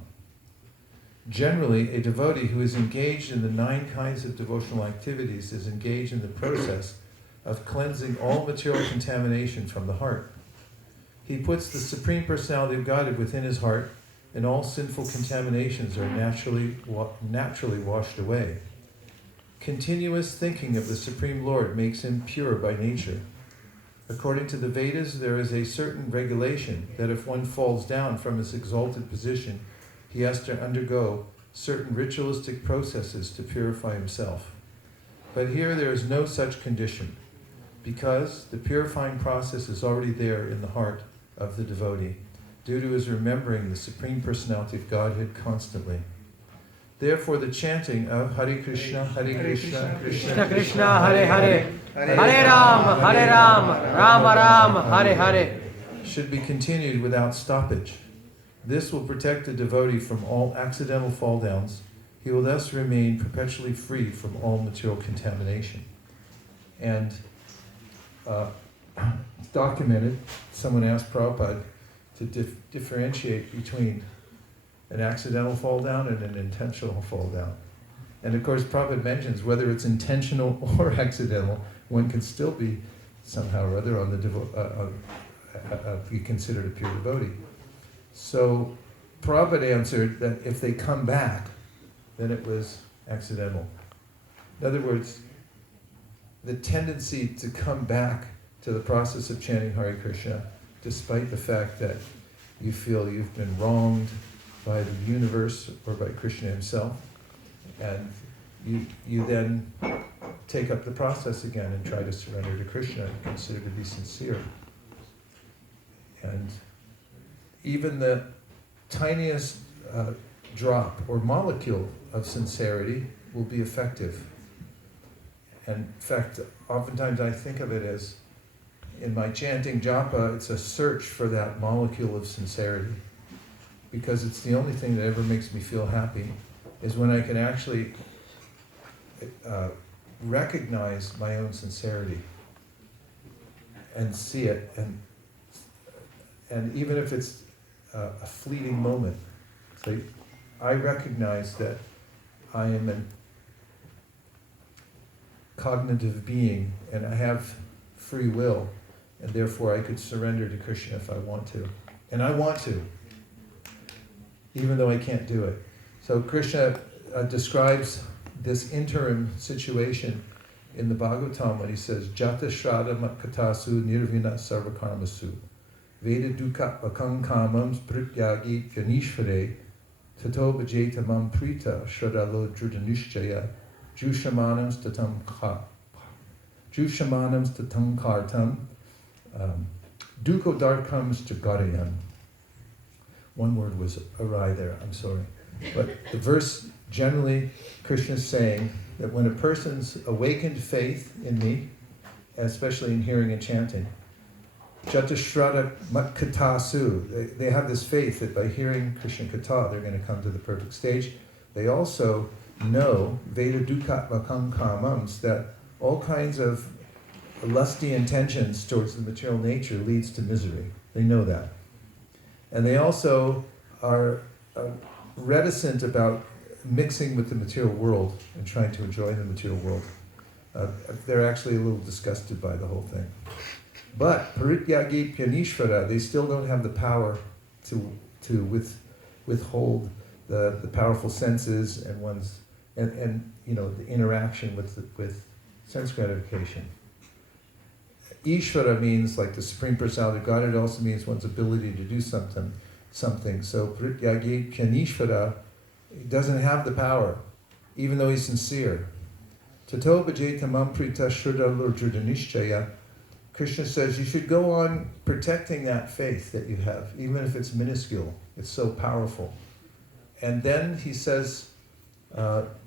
Generally, a devotee who is engaged in the 9 kinds of devotional activities is engaged in the process of cleansing all material contamination from the heart. He puts the Supreme Personality of Godhead within his heart, and all sinful contaminations are naturally washed away. Continuous thinking of the Supreme Lord makes him pure by nature. According to the Vedas, there is a certain regulation that if one falls down from his exalted position, he has to undergo certain ritualistic processes to purify himself. But here there is no such condition, because the purifying process is already there in the heart of the devotee, due to his remembering the Supreme Personality of Godhead constantly. Therefore, the chanting of Hare Krishna, Krishna Krishna, Hare Hare, Hare Ram, Rama Ram, Hare Hare should be continued without stoppage. This will protect the devotee from all accidental fall downs. He will thus remain perpetually free from all material contamination. And it's documented, someone asked Prabhupada to differentiate between an accidental fall down and an intentional fall down. And of course, Prabhupada mentions whether it's intentional or accidental, one can still be somehow or other on the be considered a pure devotee. So Prabhupada answered that if they come back, then it was accidental. In other words, the tendency to come back to the process of chanting Hare Krishna, despite the fact that you feel you've been wronged by the universe or by Krishna himself, and you then take up the process again and try to surrender to Krishna and consider to be sincere. And even the tiniest drop or molecule of sincerity will be effective. And in fact, oftentimes I think of it as, in my chanting japa, it's a search for that molecule of sincerity. Because it's the only thing that ever makes me feel happy, is when I can actually recognize my own sincerity and see it, and even if it's a fleeting moment. So I recognize that I am a cognitive being and I have free will, and therefore I could surrender to Krishna if I want to. And I want to, even though I can't do it. So Krishna describes this interim situation in the Bhagavatam when he says, Jata Shraddha Matkatasu Nirvina Sarvakarmasu Veda Dukkha Vakam Kamams Prityagi Janishvare Tato Bhajeta Mam Prita Shradalo Drudanishjaya Jushamanam Statam Kartam Duko Darkams Jagarayam. One word was awry there, I'm sorry. But the verse, generally, Krishna is saying that when a person's awakened faith in me, especially in hearing and chanting, Jatashraddha Matkatasu, they have this faith that by hearing Krishna Katha, they're going to come to the perfect stage. They also know, Veda Dukkha Vakam Kamams, that all kinds of lusty intentions towards the material nature leads to misery. They know that. And they also are reticent about mixing with the material world and trying to enjoy the material world. They're actually a little disgusted by the whole thing. But Parityagi Pyanishvara, they still don't have the power to withhold the powerful senses and one's and the interaction with sense gratification. Ishvara means like the Supreme Personality of God. It also means one's ability to do something. So Prityagi Pyanishvara doesn't have the power, even though he's sincere. Tato bhajeta mam prita shruddalo drudanishjaya. Krishna says you should go on protecting that faith that you have, even if it's minuscule. It's so powerful. And then he says,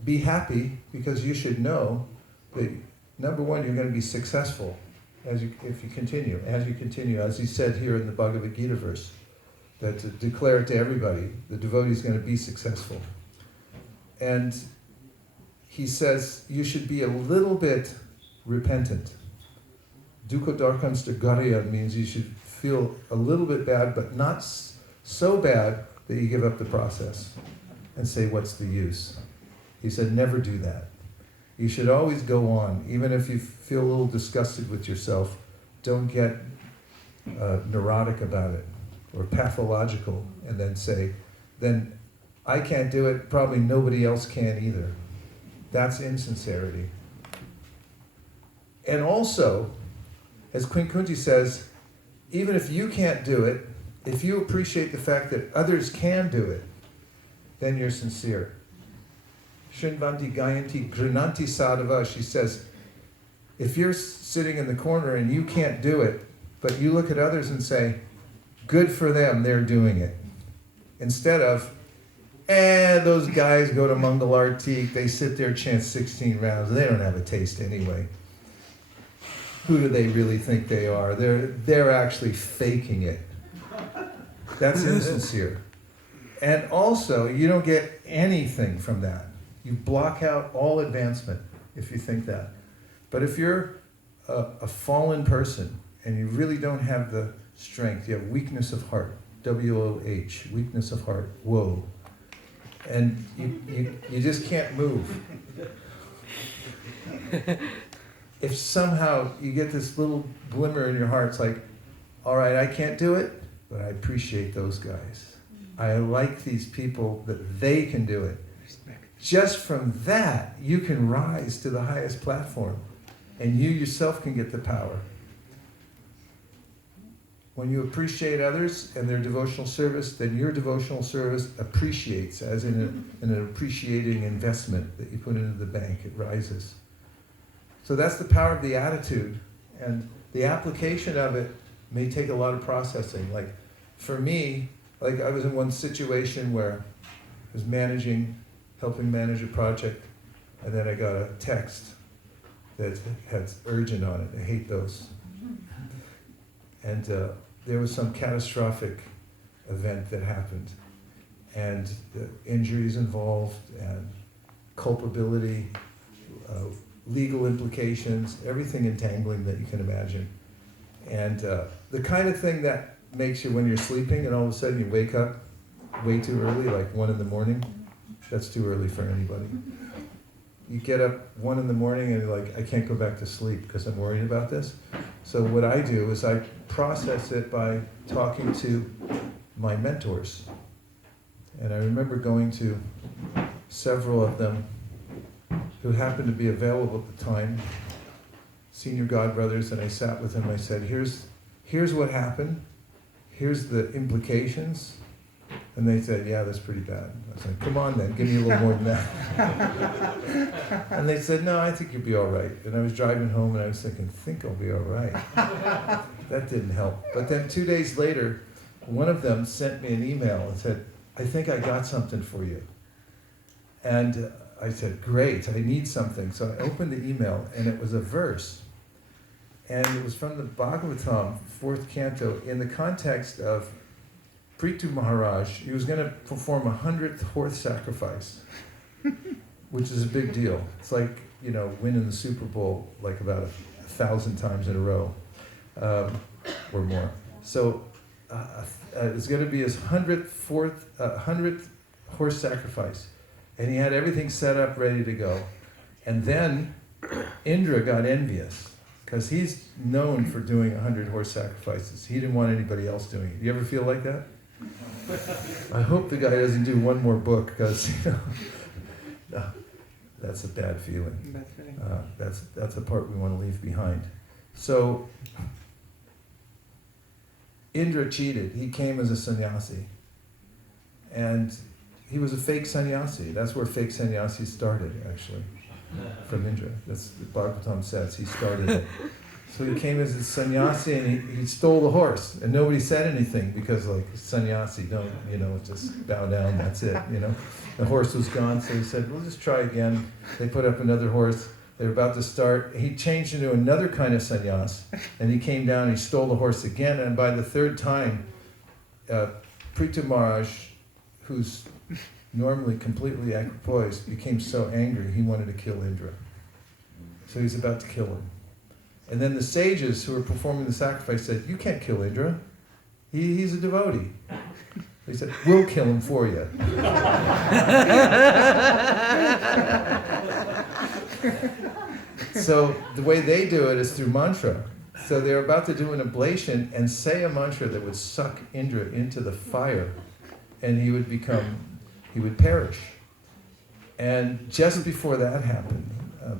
be happy, because you should know that, number one, you're going to be successful if you continue. As he said here in the Bhagavad Gita verse, that to declare it to everybody, the devotee is going to be successful. And he says you should be a little bit repentant. Dukkha darkamsta garya means you should feel a little bit bad, but not so bad that you give up the process and say, what's the use? He said, never do that. You should always go on, even if you feel a little disgusted with yourself. Don't get neurotic about it or pathological and then say, then I can't do it, probably nobody else can either. That's insincerity. And also, as Queen Kunti says, even if you can't do it, if you appreciate the fact that others can do it, then you're sincere. Shrinvanti Gayanti Grinanti Sadhava, she says, if you're sitting in the corner and you can't do it, but you look at others and say, good for them, they're doing it. Instead of, those guys go to Mangal Artik, they sit there, chant 16 rounds, they don't have a taste anyway. Who do they really think they are? They're actually faking it. That's insincere. And also, you don't get anything from that. You block out all advancement if you think that. But if you're a fallen person and you really don't have the strength, you have weakness of heart, W-O-H, weakness of heart, woe, and you just can't move. If somehow you get this little glimmer in your heart, it's like, all right, I can't do it, but I appreciate those guys. I like these people that they can do it. Just from that, you can rise to the highest platform, and you yourself can get the power. when you appreciate others and their devotional service, then your devotional service appreciates, as in an appreciating investment that you put into the bank, it rises. So that's the power of the attitude, and the application of it may take a lot of processing. Like for me, like I was in one situation where I was helping manage a project, and then I got a text that had urgent on it. I hate those. And there was some catastrophic event that happened, and the injuries involved, and culpability, legal implications, everything entangling that you can imagine. And the kind of thing that makes you, when you're sleeping and all of a sudden you wake up way too early, like 1 a.m, that's too early for anybody. You get up 1 a.m. and you're like, I can't go back to sleep because I'm worried about this. So what I do is I process it by talking to my mentors. And I remember going to several of them who happened to be available at the time, senior godbrothers, and I sat with them. I said, here's what happened. Here's the implications. And they said, yeah, that's pretty bad. I was like, come on then, give me a little more than that. And they said, no, I think you'll be all right. And I was driving home and I was thinking, I think I'll be all right. That didn't help. But then 2 days later, one of them sent me an email and said, I think I got something for you. And I said, great, I need something. So I opened the email and it was a verse. And it was from the Bhagavatam, 4th canto, in the context of Prithu Maharaj. He was going to perform 100th horse sacrifice, which is a big deal. It's like, winning the Super Bowl like about 1,000 times in a row, or more. So it's going to be his 100th horse sacrifice. And he had everything set up, ready to go. And then Indra got envious, because he's known for doing 100 horse sacrifices. He didn't want anybody else doing it. You ever feel like that? I hope the guy doesn't do one more book, because no, that's a bad feeling. Bad feeling. That's the part we want to leave behind. So Indra cheated. He came as a sannyasi, and he was a fake sannyasi. That's where fake sannyasis started, actually, from Indra. That's what Bhagavatam says. He started it. So he came as a sannyasi and he stole the horse, and nobody said anything because, like, sannyasi, don't, just bow down, that's it, The horse was gone, so he said, we'll just try again. They put up another horse. They were about to start. He changed into another kind of sannyas, and he came down and he stole the horse again, and by the third time, Prithu Maharaj, who's normally completely equipoised, became so angry he wanted to kill Indra. So he's about to kill him. And then the sages who were performing the sacrifice said, you can't kill Indra. He's a devotee. They said, we'll kill him for you. So the way they do it is through mantra. So they're about to do an oblation and say a mantra that would suck Indra into the fire, and he would perish. And just before that happened,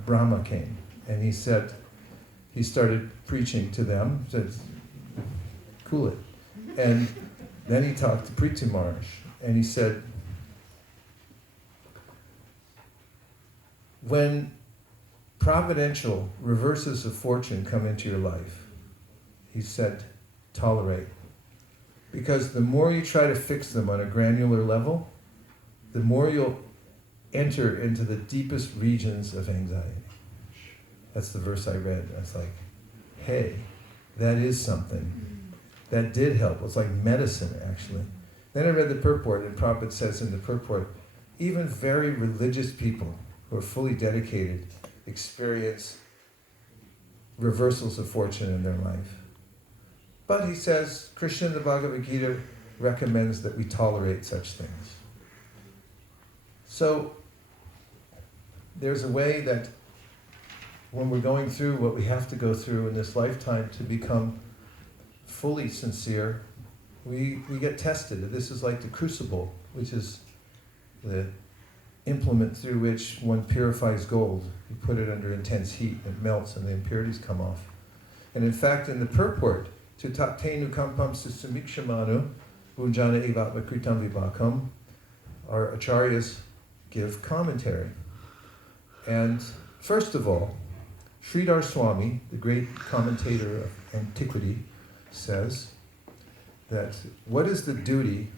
Brahma came, and he started preaching to them, said, cool it. And then he talked to Prithu Maharaj, and he said, when providential reverses of fortune come into your life, he said, tolerate. Because the more you try to fix them on a granular level, the more you'll enter into the deepest regions of anxiety. That's the verse I read. I was like, hey, that is something. That did help. It's like medicine, actually. Then I read the purport, and Prabhupada says in the purport, even very religious people who are fully dedicated experience reversals of fortune in their life. But he says, Krishna in the Bhagavad Gita recommends that we tolerate such things. So there's a way that when we're going through what we have to go through in this lifetime to become fully sincere, we get tested. This is like the crucible, which is the implement through which one purifies gold. You put it under intense heat, it melts, and the impurities come off. And in fact, in the purport, to tatenu kampam susamikshamanu, unjana evatma kritam vibhakam. Our acharyas give commentary. And first of all, Sridhar Swami, the great commentator of antiquity, says that what is the duty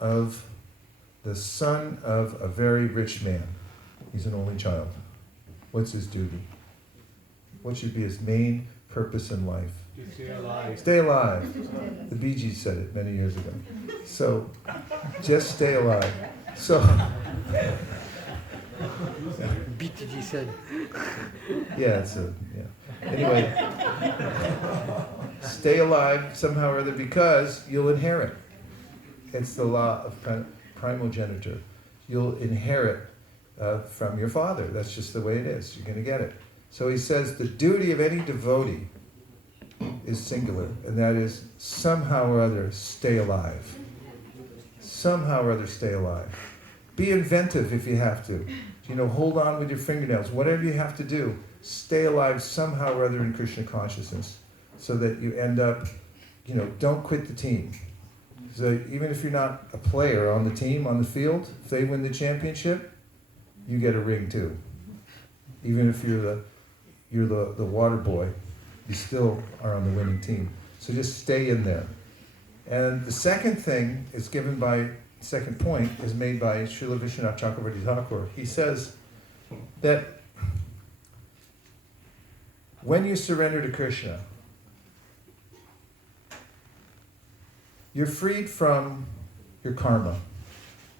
of the son of a very rich man? He's an only child. What's his duty? What should be his main purpose in life? Stay alive. Stay alive. The Bee Gees said it many years ago. So, just stay alive. So, BTG said. yeah. Anyway, stay alive somehow or other because you'll inherit. It's the law of primogeniture. You'll inherit from your father. That's just the way it is. You're going to get it. So he says the duty of any devotee is singular, and that is somehow or other stay alive. Somehow or other stay alive. Be inventive if you have to. Hold on with your fingernails. Whatever you have to do, stay alive somehow or other in Krishna consciousness so that you end up, don't quit the team. So even if you're not a player on the team, on the field, if they win the championship, you get a ring too. Even if you're the water boy, you still are on the winning team. So just stay in there. And the second thing is second point is made by Srila Vishwanath Chakravarti Thakur. He says that when you surrender to Krishna, you're freed from your karma.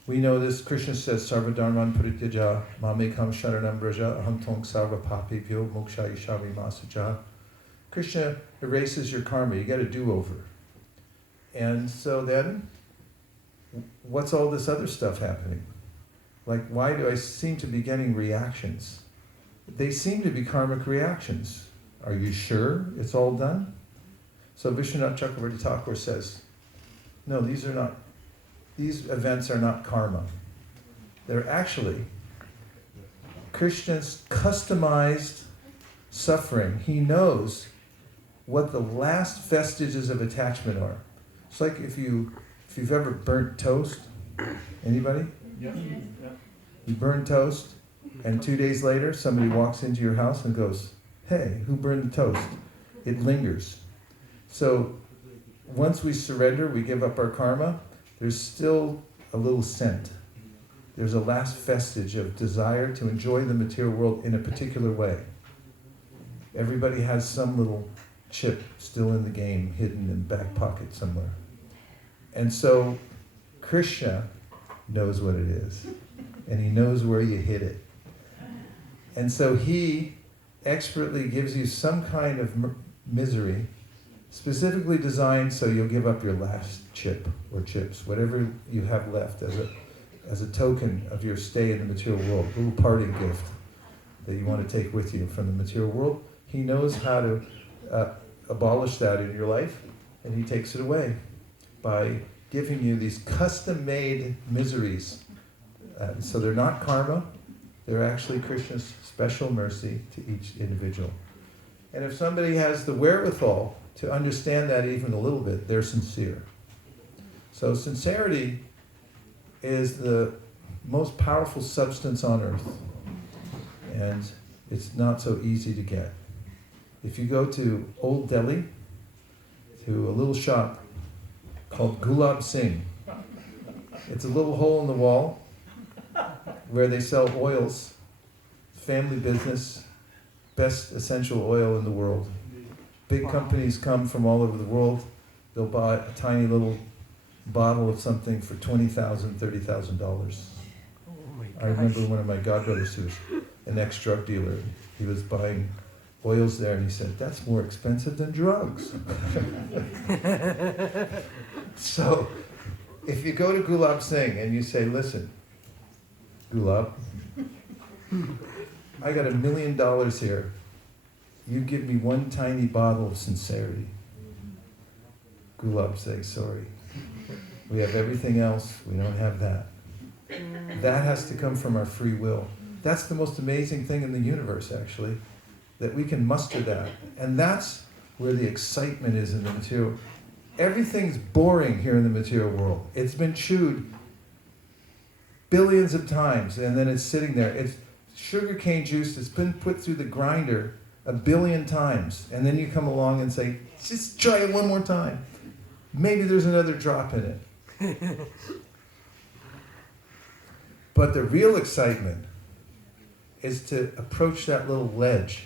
We know this. Krishna says, Sarva dharman parityaja mamekam sharanam braja aham tong sarva papebhyo mokshayishavi masaja. Krishna erases your karma. You get a do-over. And so then, what's all this other stuff happening? Like, why do I seem to be getting reactions? They seem to be karmic reactions. Are you sure it's all done? So Vishwanath Chakravarti Thakur says, no, these events are not karma. They're actually Krishna's customized suffering. He knows what the last vestiges of attachment are. It's like if you've ever burnt toast. Anybody? Yeah. You burn toast, and 2 days later, somebody walks into your house and goes, hey, who burned the toast? It lingers. So once we surrender, we give up our karma, there's still a little scent. There's a last vestige of desire to enjoy the material world in a particular way. Everybody has some little chip still in the game, hidden in back pocket somewhere. And so Krishna knows what it is, and he knows where you hid it. And so he expertly gives you some kind of misery, specifically designed so you'll give up your last chip or chips, whatever you have left as a token of your stay in the material world, a little parting gift that you want to take with you from the material world. He knows how to abolish that in your life, and he takes it away by giving you these custom-made miseries. So they're not karma, they're actually Krishna's special mercy to each individual. And if somebody has the wherewithal to understand that even a little bit, they're sincere. So sincerity is the most powerful substance on earth, and it's not so easy to get. If you go to Old Delhi, to a little shop called Gulab Singh, it's a little hole in the wall where they sell oils, family business, best essential oil in the world. Big companies come from all over the world. They'll buy a tiny little bottle of something for $20,000, $30,000. I remember one of my godbrothers who was an ex-drug dealer. He was buying oils there, and he said, "That's more expensive than drugs." So, if you go to Gulab Singh and you say, "Listen, Gulab, I got $1 million here. You give me one tiny bottle of sincerity." Gulab says, "Sorry. We have everything else. We don't have that." That has to come from our free will. That's the most amazing thing in the universe, actually, that we can muster that. And that's where the excitement is in the material. Everything's boring here in the material world. It's been chewed billions of times, and then it's sitting there. It's sugarcane juice that's been put through the grinder a billion times, and then you come along and say, just try it one more time. Maybe there's another drop in it. But the real excitement is to approach that little ledge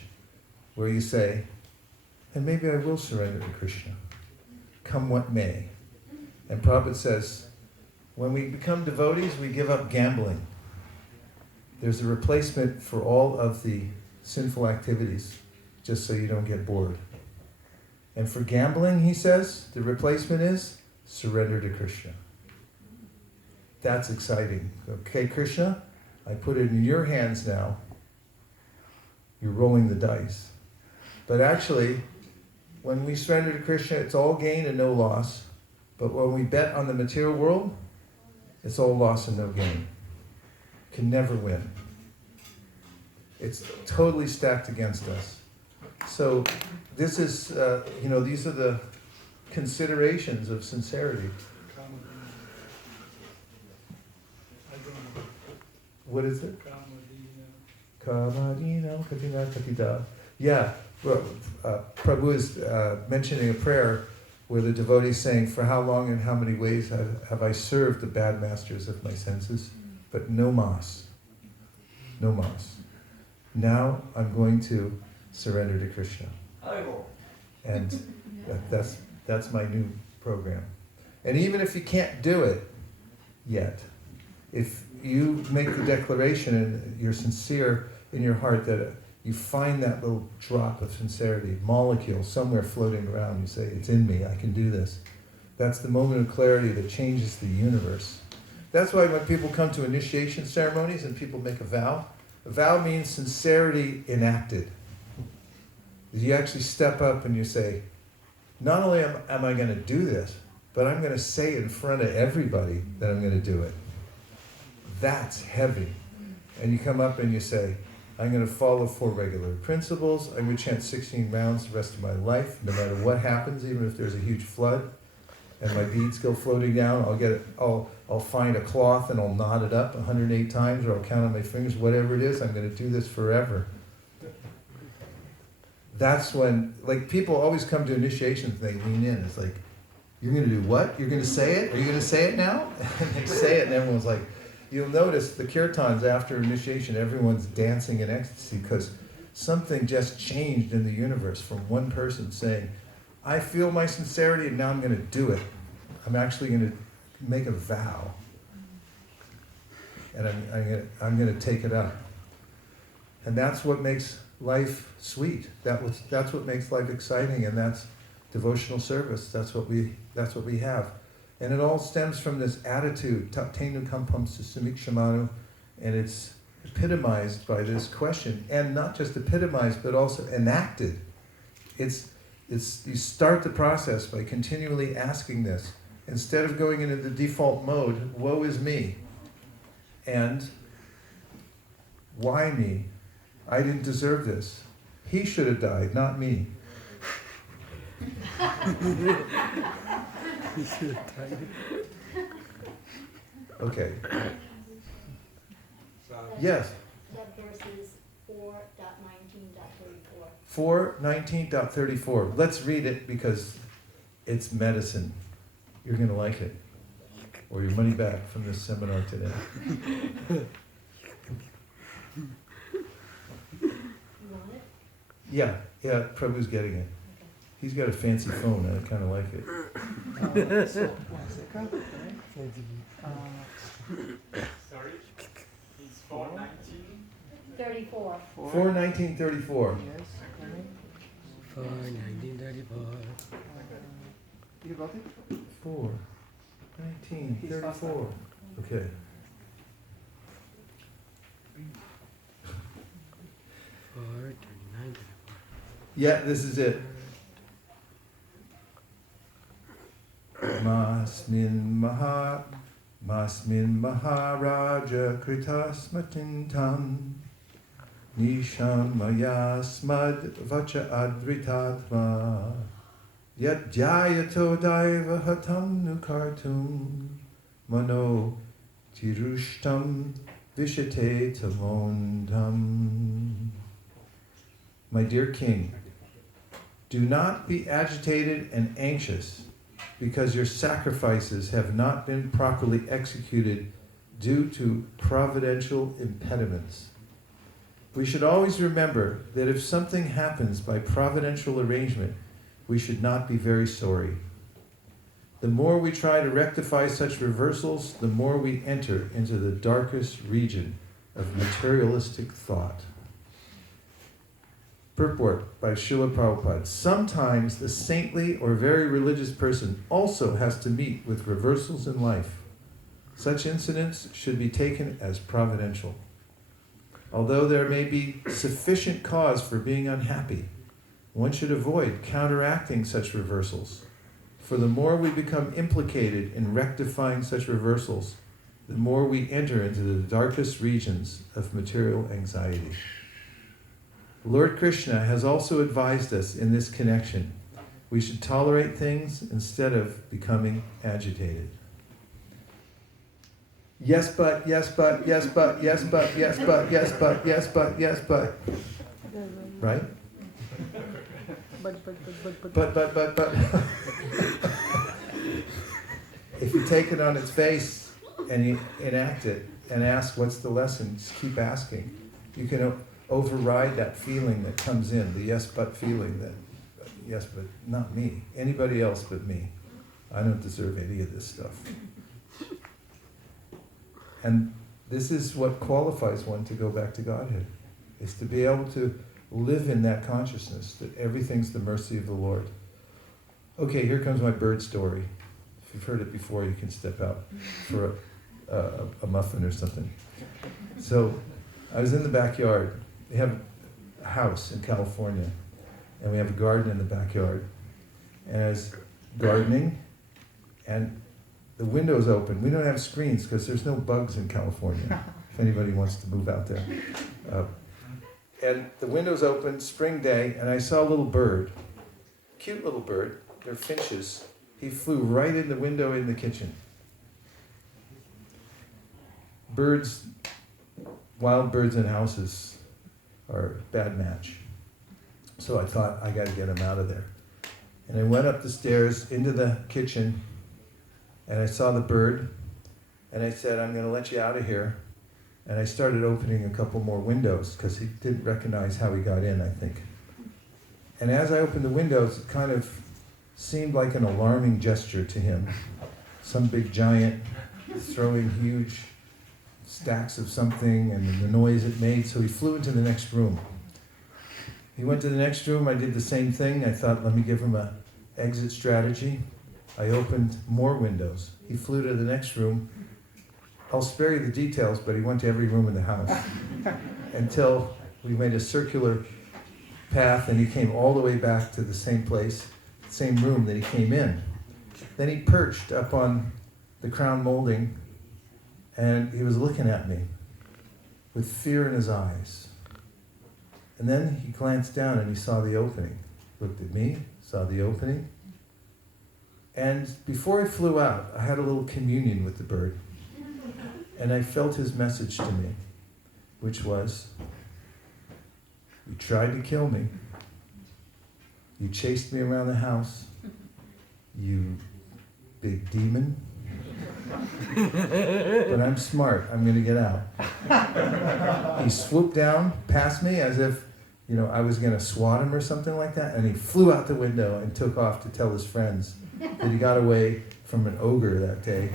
where you say, and maybe I will surrender to Krishna, come what may. And Prabhupada says, when we become devotees, we give up gambling. There's a replacement for all of the sinful activities, just so you don't get bored. And for gambling, he says, the replacement is surrender to Krishna. That's exciting. Okay, Krishna, I put it in your hands now. You're rolling the dice. But actually, when we surrender to Krishna, it's all gain and no loss. But when we bet on the material world, it's all loss and no gain. Can never win. It's totally stacked against us. So this is, these are the considerations of sincerity. What is it? Kamadina Katina Katida. Yeah, well, Prabhu is mentioning a prayer where the devotee is saying, for how long and how many ways have I served the bad masters of my senses? But no mas. No mas. Now I'm going to surrender to Krishna. And that's my new program. And even if you can't do it yet, if you make the declaration and you're sincere in your heart that you find that little drop of sincerity, molecule somewhere floating around, you say, it's in me, I can do this. That's the moment of clarity that changes the universe. That's why when people come to initiation ceremonies and people make a vow means sincerity enacted. You actually step up and you say, not only am I going to do this, but I'm going to say in front of everybody that I'm going to do it. That's heavy. And you come up and you say, I'm going to follow 4 regular principles. I'm going to chant 16 rounds the rest of my life, no matter what happens, even if there's a huge flood and my beads go floating down. I'll find a cloth and I'll knot it up 108 times, or I'll count on my fingers, whatever it is. I'm going to do this forever. That's when, people always come to initiations and they lean in. It's like, you're going to do what? You're going to say it? Are you going to say it now? And they say it and everyone's like, you'll notice the kirtans after initiation, everyone's dancing in ecstasy because something just changed in the universe from one person saying, I feel my sincerity and now I'm going to do it. I'm actually going to make a vow. And I'm going to take it up. And that's what makes life sweet. That's what makes life exciting, and that's devotional service. That's what we have. And it all stems from this attitude, Tatenu Kampam Susumikshamanu, and it's epitomized by this question. And not just epitomized, but also enacted. You start the process by continually asking this. Instead of going into the default mode, woe is me. And why me? I didn't deserve this. He should have died, not me. Okay. Yes. That verse is 4.19.34. 4:19.34. Let's read it because it's medicine. You're going to like it. Or your money back from this seminar today. Yeah, Prabhu's getting it. He's got a fancy phone, and I kind of like it. Sorry, it's 419. 34. 4:19.34. Yes. 4:19:34. You got it? 4:19.34. Okay. Yeah, this is it. Masmin Maharaja Kritasmatintam Nisham maya smad vacha adritatma yat jayato daiva hatam nukartum mano tirushtam vishate tamondam. My dear King, do not be agitated and anxious because your sacrifices have not been properly executed due to providential impediments. We should always remember that if something happens by providential arrangement, we should not be very sorry. The more we try to rectify such reversals, the more we enter into the darkest region of materialistic thought. Purport by Srila Prabhupada. Sometimes the saintly or very religious person also has to meet with reversals in life. Such incidents should be taken as providential. Although there may be sufficient cause for being unhappy, one should avoid counteracting such reversals. For the more we become implicated in rectifying such reversals, the more we enter into the darkest regions of material anxiety. Lord Krishna has also advised us in this connection. We should tolerate things instead of becoming agitated. Yes, but, yes, but, yes, but, yes, but, yes, but, yes, but, yes, but, yes, but. Right? But. If you take it on its face and you enact it and ask what's the lesson, just keep asking. You can override that feeling that comes in, the yes but feeling that, yes but not me, anybody else but me. I don't deserve any of this stuff. And this is what qualifies one to go back to Godhead, is to be able to live in that consciousness that everything's the mercy of the Lord. Okay, here comes my bird story. If you've heard it before, you can step out for a muffin or something. So I was in the backyard. We have a house in California, and we have a garden in the backyard. And I was gardening, and the window's open. We don't have screens because there's no bugs in California, if anybody wants to move out there. And the window's open, spring day, and I saw a little bird, cute little bird. They're finches. He flew right in the window in the kitchen. Birds, wild birds in houses are a bad match. So I thought, I got to get him out of there. And I went up the stairs into the kitchen, and I saw the bird, and I said, I'm going to let you out of here. And I started opening a couple more windows, because he didn't recognize how he got in, I think. And as I opened the windows, it kind of seemed like an alarming gesture to him. Some big giant throwing huge stacks of something and the noise it made, so he flew into the next room. He went to the next room, I did the same thing. I thought, let me give him an exit strategy. I opened more windows. He flew to the next room. I'll spare you the details, but he went to every room in the house until we made a circular path and he came all the way back to the same place, same room that he came in. Then he perched up on the crown molding and he was looking at me with fear in his eyes. And then he glanced down and he saw the opening. Looked at me, saw the opening. And before I flew out, I had a little communion with the bird. And I felt his message to me, which was, you tried to kill me. You chased me around the house. You big demon. But I'm smart. I'm going to get out. He swooped down past me as if, I was going to swat him or something like that. And he flew out the window and took off to tell his friends that he got away from an ogre that day.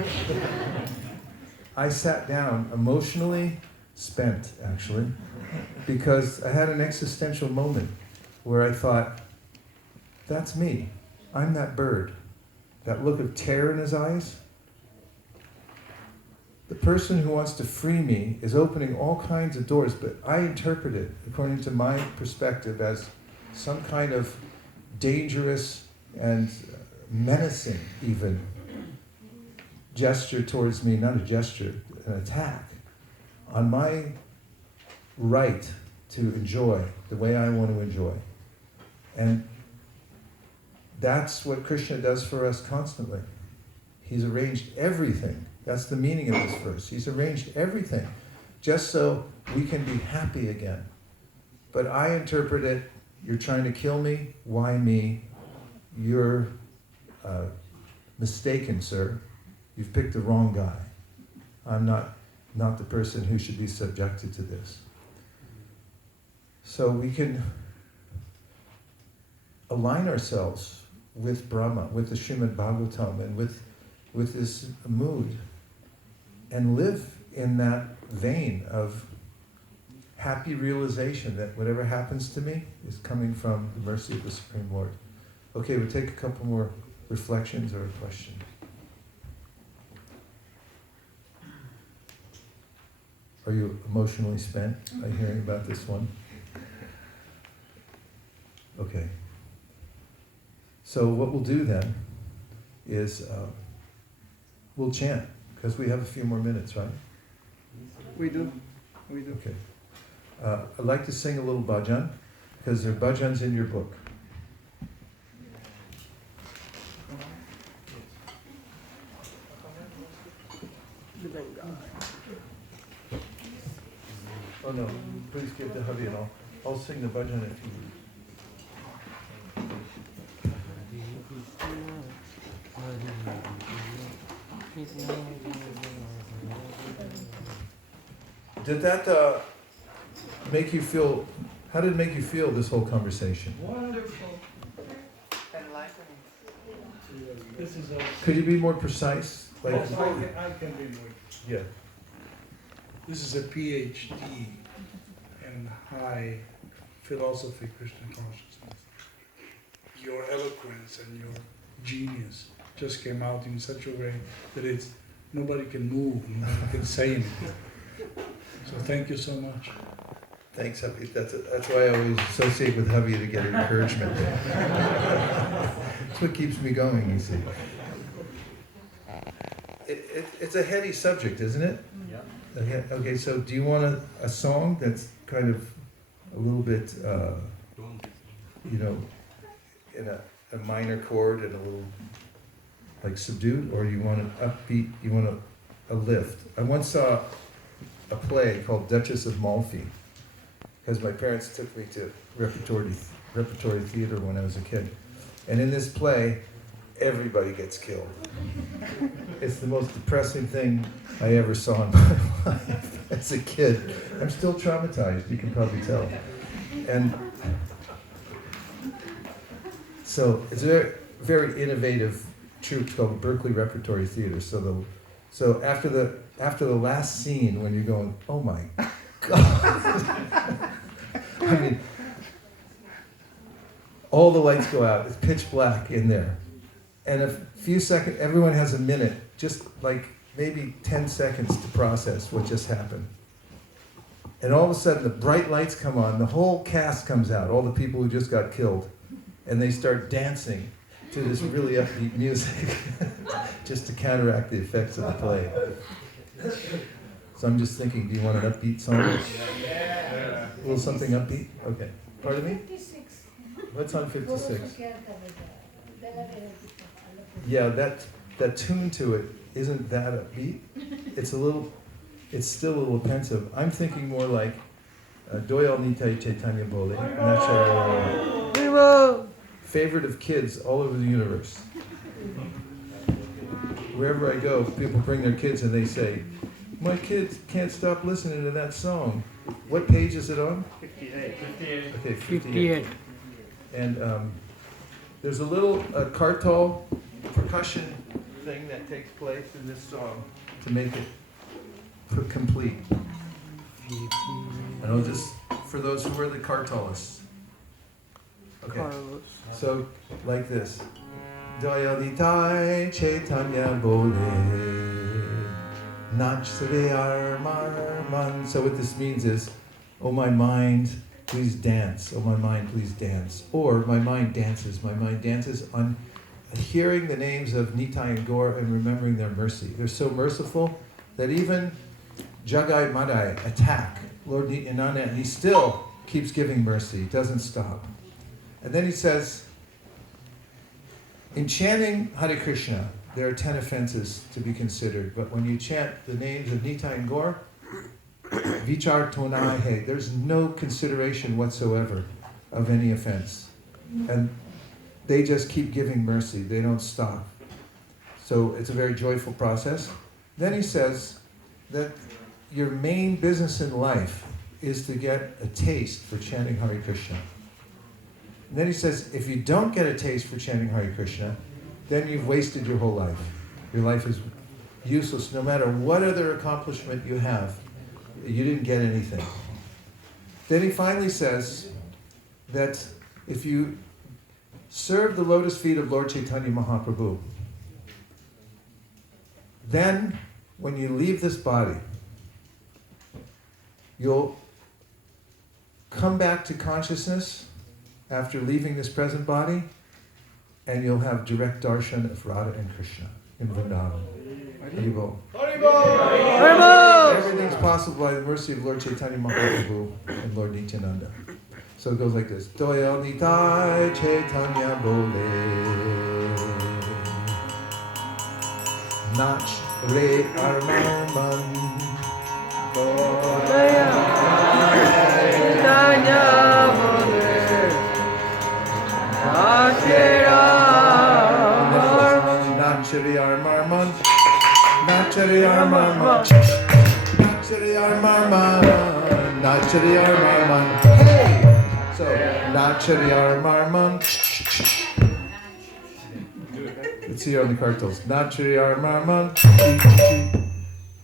I sat down, emotionally spent, actually, because I had an existential moment where I thought, that's me. I'm that bird. That look of terror in his eyes. The person who wants to free me is opening all kinds of doors, but I interpret it, according to my perspective, as some kind of dangerous and menacing, even, gesture towards me, not a gesture, an attack, on my right to enjoy the way I want to enjoy. And that's what Krishna does for us constantly. He's arranged everything. That's the meaning of this verse. He's arranged everything just so we can be happy again. But I interpret it, you're trying to kill me, why me? You're mistaken, sir. You've picked the wrong guy. I'm not the person who should be subjected to this. So we can align ourselves with Brahma, with the Srimad Bhagavatam, and with this mood, and live in that vein of happy realization that whatever happens to me is coming from the mercy of the Supreme Lord. Okay, we'll take a couple more reflections or a question. Are you emotionally spent by hearing about this one? Okay. So what we'll do then is we'll chant, because we have a few more minutes, right? We do. Okay. I'd like to sing a little bhajan, because there are bhajans in your book. Oh no, please give the Havi and I'll sing the bhajan if you need. Did that make you feel, how did it make you feel, this whole conversation? Wonderful. Enlightening. This is a... Could you be more precise? Like, Yes, I can be more. yeah. This is a PhD in high philosophy, Krishna consciousness. Your eloquence and your genius just came out in such a way that nobody can move, nobody can say anything. So thank you so much. Thanks, Havi. That's why I always associate with Havi to get encouragement. That's what keeps me going, you see. It's a heady subject, isn't it? Yeah. Okay, so do you want a song that's kind of a little bit, in a minor chord and a little like subdued, or you want an upbeat, you want a lift? I once saw a play called Duchess of Malfi, because my parents took me to Repertory theater when I was a kid. And in this play, everybody gets killed. It's the most depressing thing I ever saw in my life as a kid. I'm still traumatized, you can probably tell. And so it's a very, very innovative troupe called Berkeley Repertory Theater. So after the last scene, when you're going, oh my God. I mean, all the lights go out, it's pitch black in there. And a few seconds, everyone has a minute, just like maybe 10 seconds to process what just happened. And all of a sudden the bright lights come on, the whole cast comes out, all the people who just got killed, and they start dancing to this really upbeat music, just to counteract the effects of the play. So I'm just thinking, do you want an upbeat song? A little something upbeat? Okay. Pardon me? 56. What's on 56? Yeah, that tune to it isn't that upbeat. It's still a little pensive. I'm thinking more like Doyal Nitai Chaitanya Bole. I'm not sure. Favorite of kids all over the universe. Wherever I go, people bring their kids and they say, my kids can't stop listening to that song. What page is it on? 58. Okay, 58. And there's a little kartal percussion thing that takes place in this song to make it complete. And I'll just, for those who are the kartalists. Okay, so like this. Dayalitai Chaitanya Bole Nachsare Marman. So what this means is, oh my mind, please dance. Oh my mind, please dance. Or my mind dances. My mind dances on hearing the names of Nitai and Gaur and remembering their mercy. They're so merciful that even Jagai Madai attack Lord Nityananda, and he still keeps giving mercy, doesn't stop. And then he says, in chanting Hare Krishna, there are 10 offenses to be considered, but when you chant the names of Nita and Gaur, Vichar Tonai He, there's no consideration whatsoever of any offense. And they just keep giving mercy, they don't stop. So it's a very joyful process. Then he says that your main business in life is to get a taste for chanting Hare Krishna. And then he says, if you don't get a taste for chanting Hare Krishna, then you've wasted your whole life. Your life is useless. No matter what other accomplishment you have, you didn't get anything. Then he finally says that if you serve the lotus feet of Lord Chaitanya Mahaprabhu, then when you leave this body, you'll come back to consciousness after leaving this present body, and you'll have direct darshan of Radha and Krishna in Vrindavan. Haribol. Haribol! Everything's possible by the mercy of Lord Chaitanya Mahaprabhu and Lord Nityananda. So it goes like this. Doyal Nitai Chaitanya Bole Nach Re Armarman Doyal Chaitanya Bole Nachari Armarman Nachari Armarman Nachari Armarman Nachari Armarman. Hey! So, Nachari Armarman. Let's see on the cartels. Nachari Armarman.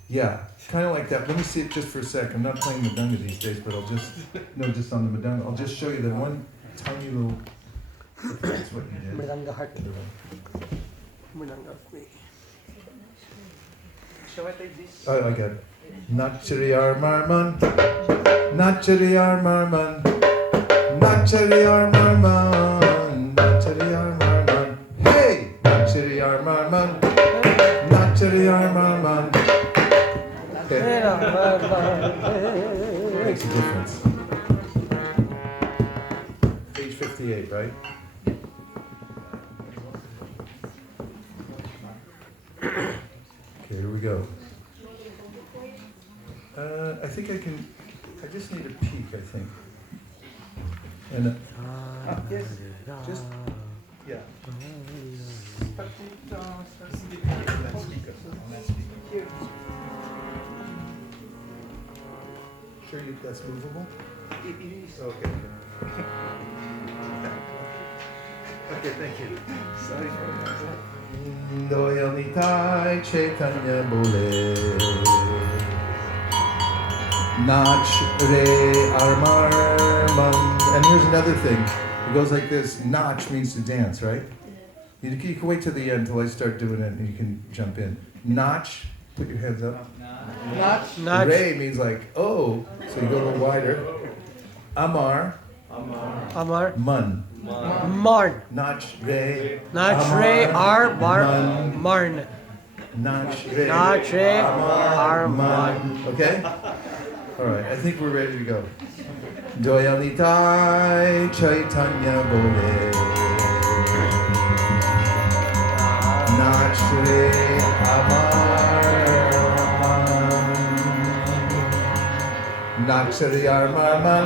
Yeah, kind of like that. Let me see it just for a sec. I'm not playing Madanga these days, but I'll just, no, just on the Madanga. I'll just show you that one tiny little, that's what you did. Madanga heart. Madanga me. Shall I take this? Oh, I got it. Nachari Armarman. Nachari Armarman. Nachari Armarman. Nachari Armarman. Hey! Nachari Armarman. Nachari Armarman. Okay. Makes a difference. Page 58, right? Okay, here we go. I think I can, I just need a peek, I think. And, yes, just, yeah. Sure that's movable? It is. Okay. Okay, thank you. Sorry for that. Doyal Nitai Chaitanya Bole Nach Re Armarman. And here's another thing. It goes like this. Nach means to dance, right? You can wait till the end till I start doing it and you can jump in. Nach, put your hands up. Nach. Re means like, oh, so you go a little wider. Amar. Amar. Mun. Marn. Nach Re. Nach Re Ar Marn. Marn. Nach Re. Nach Re Ar Marn. Okay? Alright, I think we're ready to go. Doyal Nitai Chaitanya Bole Nach Re Amar Nachari Armarman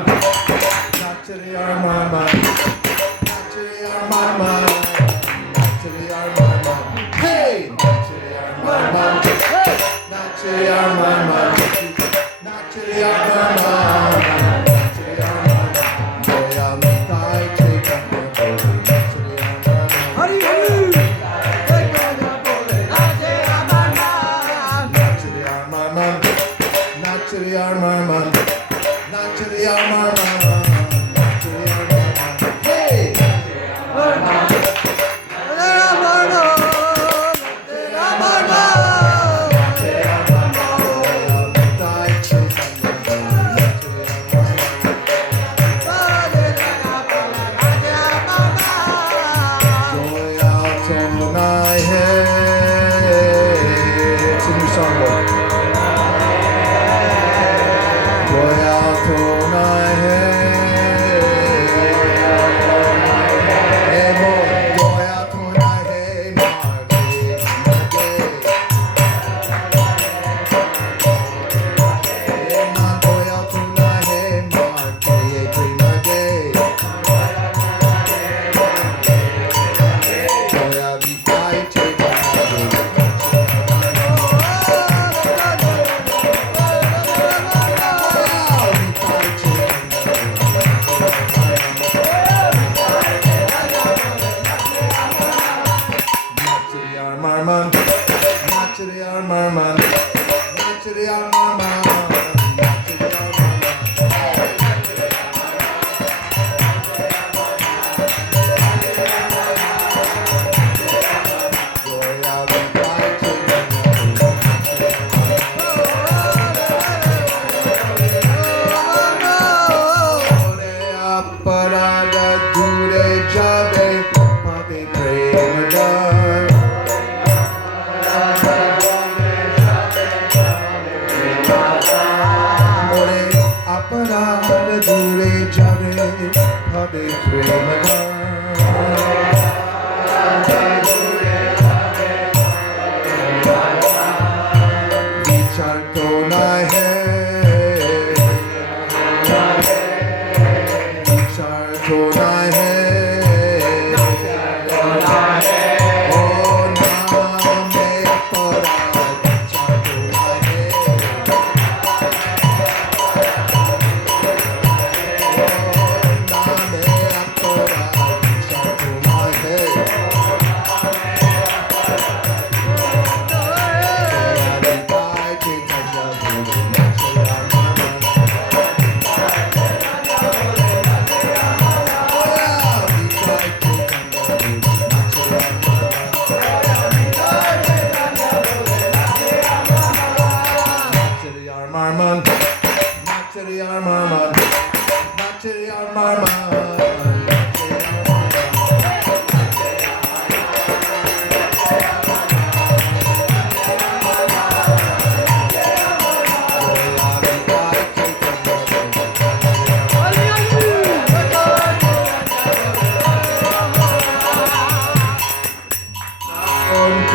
Nachari Armarman Nachari Armarman Nachari Armarman. Hey! Nachari Armarman. Nachari Armarman. Nachari Armarman. Nachari Armarman. Doyal Nitai Chaitanya Bole Nachari Armarman. Hari Hari! Chaitanya Bole Nachari Armarman. Nachari Armarman. Nachari Armarman. Nachari Armarman. Nachari Armarman. Hey! It's a new songbook. Doyal Tonai Hey. অপরাধ দূরে যাবে হবে প্রেম বিচার তো না হে বিচার তো না হে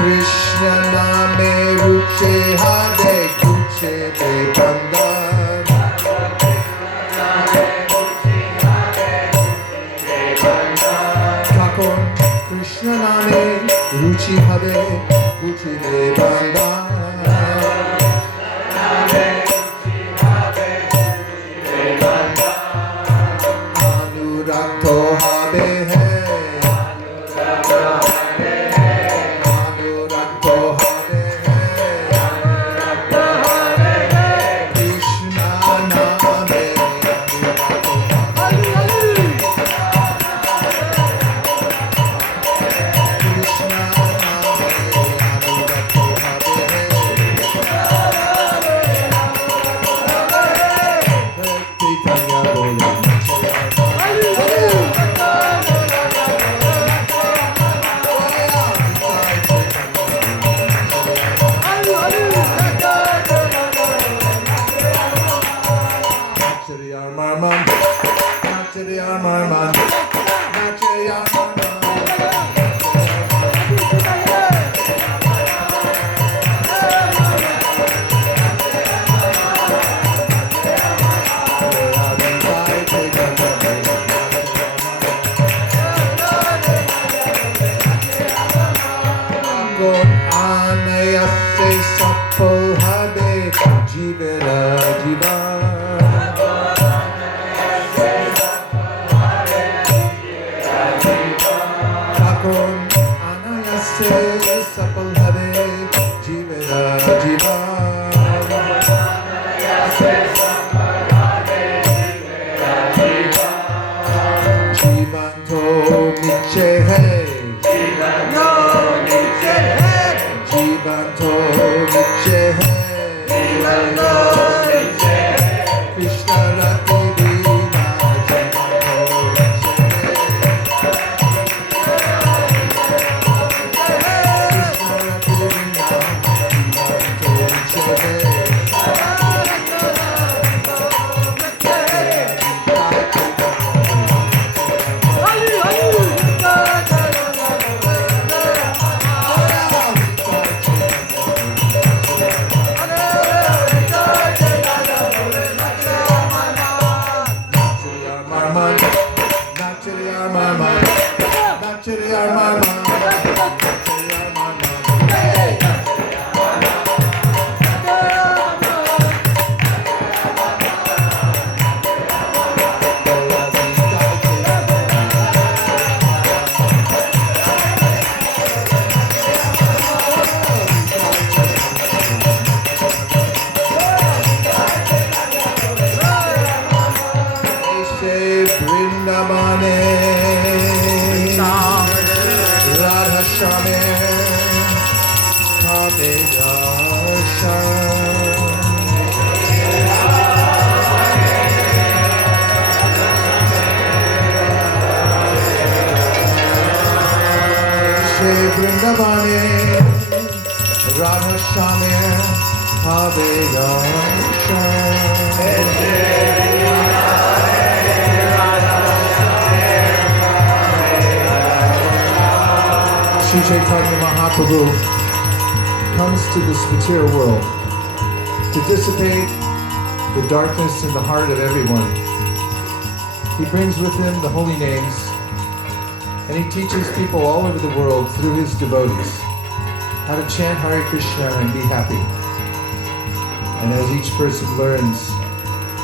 Krishna name ruche hade kuche de bandhan Thakon Krishna name ruchi hade kuche de bandhan Anurakto habe hai Radha Shame Have Chaitanya Mahaprabhu comes to this material world to dissipate the darkness in the heart of everyone. He brings with him the holy names, and he teaches people all over the world through his devotees how to chant Hare Krishna and be happy. And as each person learns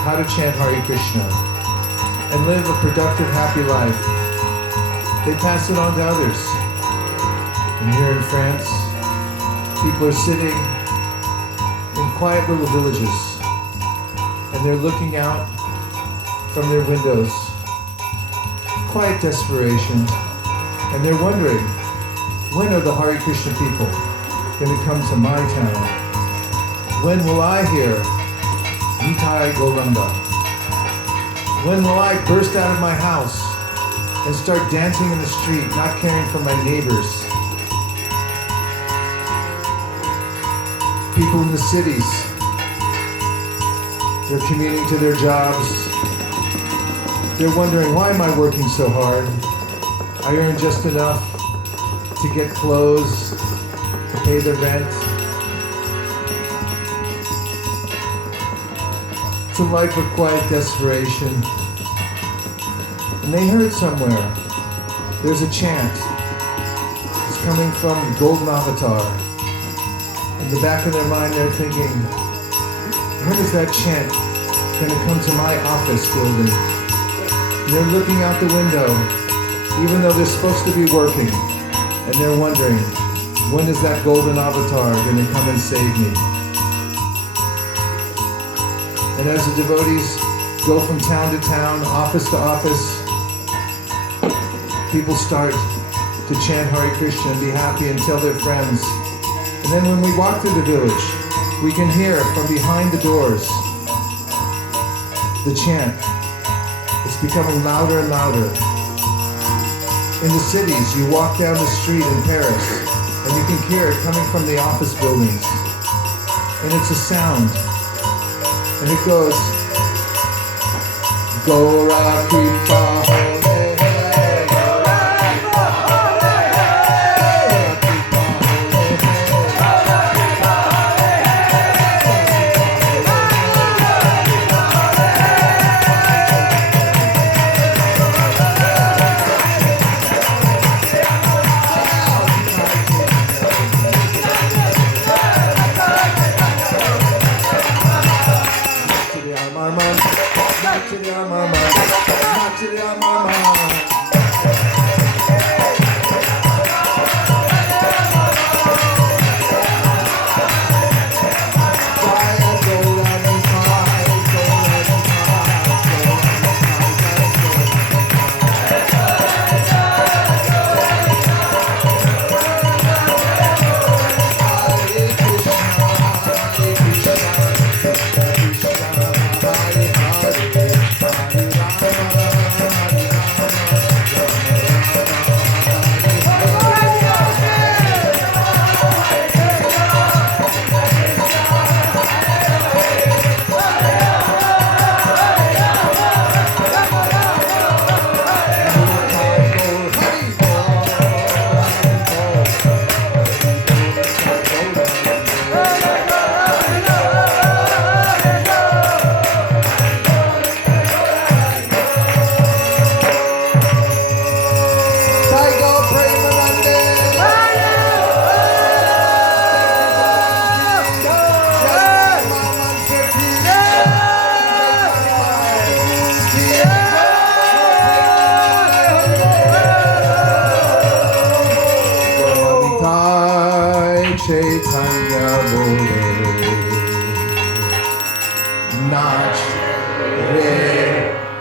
how to chant Hare Krishna and live a productive, happy life, they pass it on to others. And here in France, people are sitting in quiet little villages, and they're looking out from their windows, quiet desperation, and they're wondering, when are the Hare Krishna people going to come to my town? When will I hear Nitai Gauranga? When will I burst out of my house and start dancing in the street, not caring for my neighbors? People in the cities, they're commuting to their jobs. They're wondering, why am I working so hard? I earn just enough to get clothes, to pay the rent. It's a life of quiet desperation. And they heard somewhere, there's a chant. It's coming from the Golden Avatar. In the back of their mind, they're thinking, when is that chant going to come to my office building? And they're looking out the window, even though they're supposed to be working, and they're wondering, when is that Golden Avatar going to come and save me? And as the devotees go from town to town, office to office, people start to chant Hare Krishna and be happy and tell their friends. And then when we walk through the village, we can hear from behind the doors the chant. It's becoming louder and louder. In the cities, you walk down the street in Paris, and you can hear it coming from the office buildings. And it's a sound. And it goes, Gora Kripa Hare Hare, Gora Kripa Hare Hare, Gora Kripa Hare Chaitanya Bole, Nach Re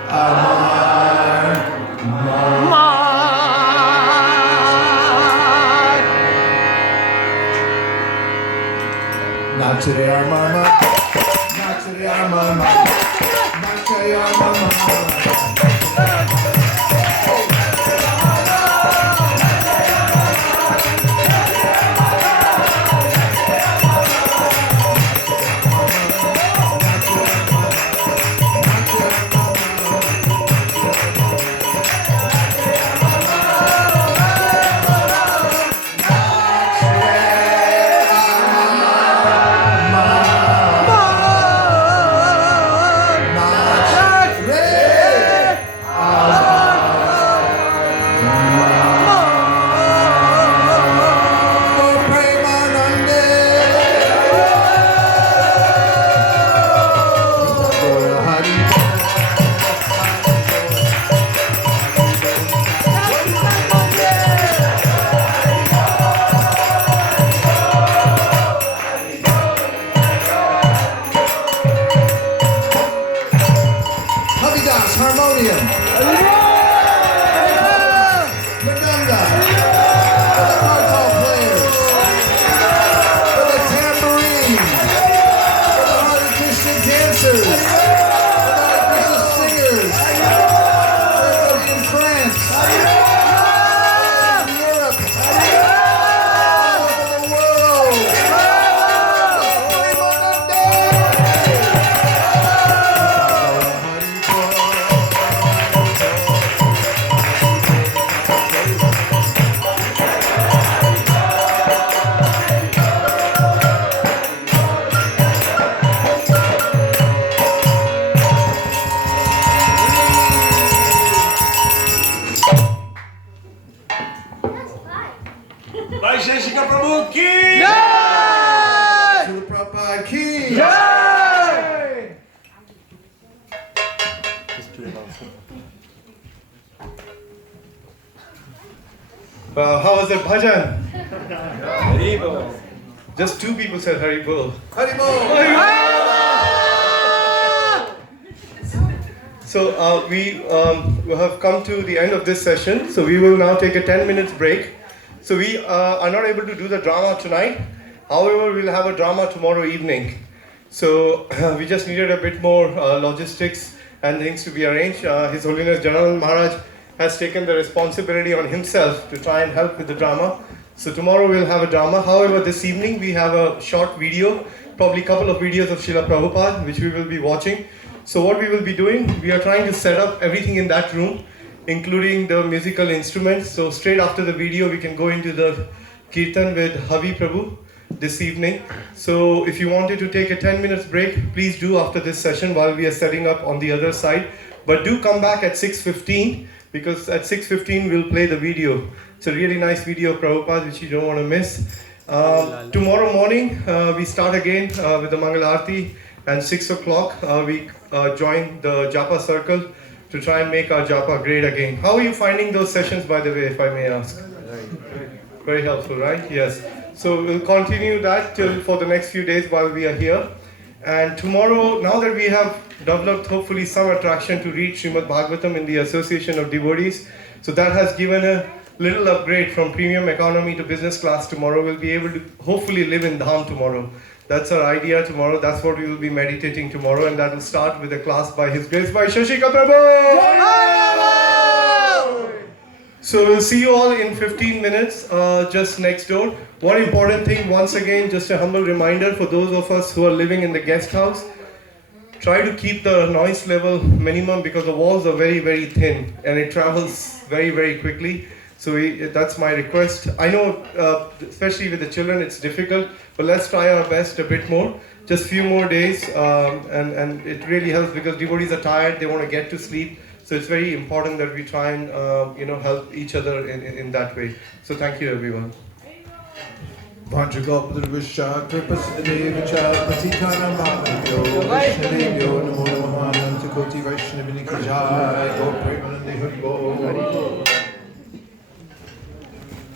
Amar Nach Re Amar Nach Re Amar Nach Re Amar. Marimbas, harmonium. Madunda. For the kartal players. For the tambourine. For the Hare Krishna dancers. For the Hare Krishna singers. For everybody in France. In Europe. All over the world. Vaisesika Prabhu ki! Srila Prabhupada ki! How was the bhajan? Haribol. Just 2 people said Haribol. Haribol! So we have come to the end of this session. So we will now take a 10 minutes break. So we are not able to do the drama tonight. However, we'll have a drama tomorrow evening. So we just needed a bit more logistics and things to be arranged. His Holiness General Maharaj has taken the responsibility on himself to try and help with the drama. So tomorrow we'll have a drama. However, this evening we have a short video, probably a couple of videos of Srila Prabhupada, which we will be watching. So what we will be doing, we are trying to set up everything in that room, including the musical instruments. So straight after the video, we can go into the Kirtan with Havi Prabhu this evening. So if you wanted to take a 10 minutes break, please do after this session while we are setting up on the other side. But do come back at 6:15, because at 6:15 we'll play the video. It's a really nice video of Prabhupada, which you don't want to miss. Tomorrow morning, we start again with the Mangal Aarti, and 6 o'clock we join the Japa circle to try and make our Japa great again. How are you finding those sessions, by the way, if I may ask? Very helpful, right? Yes. So we'll continue that till for the next few days while we are here. And tomorrow, now that we have developed hopefully some attraction to read Srimad Bhagavatam in the Association of Devotees, so that has given a little upgrade from premium economy to business class tomorrow. We'll be able to hopefully live in Dham tomorrow. That's our idea tomorrow. That's what we will be meditating tomorrow, and that will start with a class by His Grace Vaisesika Prabhu. So we'll see you all in 15 minutes, just next door. One important thing, once again, just a humble reminder for those of us who are living in the guest house, try to keep the noise level minimum, because the walls are very, very thin and it travels very, very quickly. So that's my request. I know, especially with the children, it's difficult, but let's try our best a bit more. Just few more days, and it really helps, because devotees are tired, they want to get to sleep. So it's very important that we try and help each other in that way. So thank you, everyone. Vanchagopadravishya kripasidevcha patitanam bhavanyo Vaishnavebhyo namo namaha Anantakoti Vaishnavinika Jai Go Premanande Hari Bol.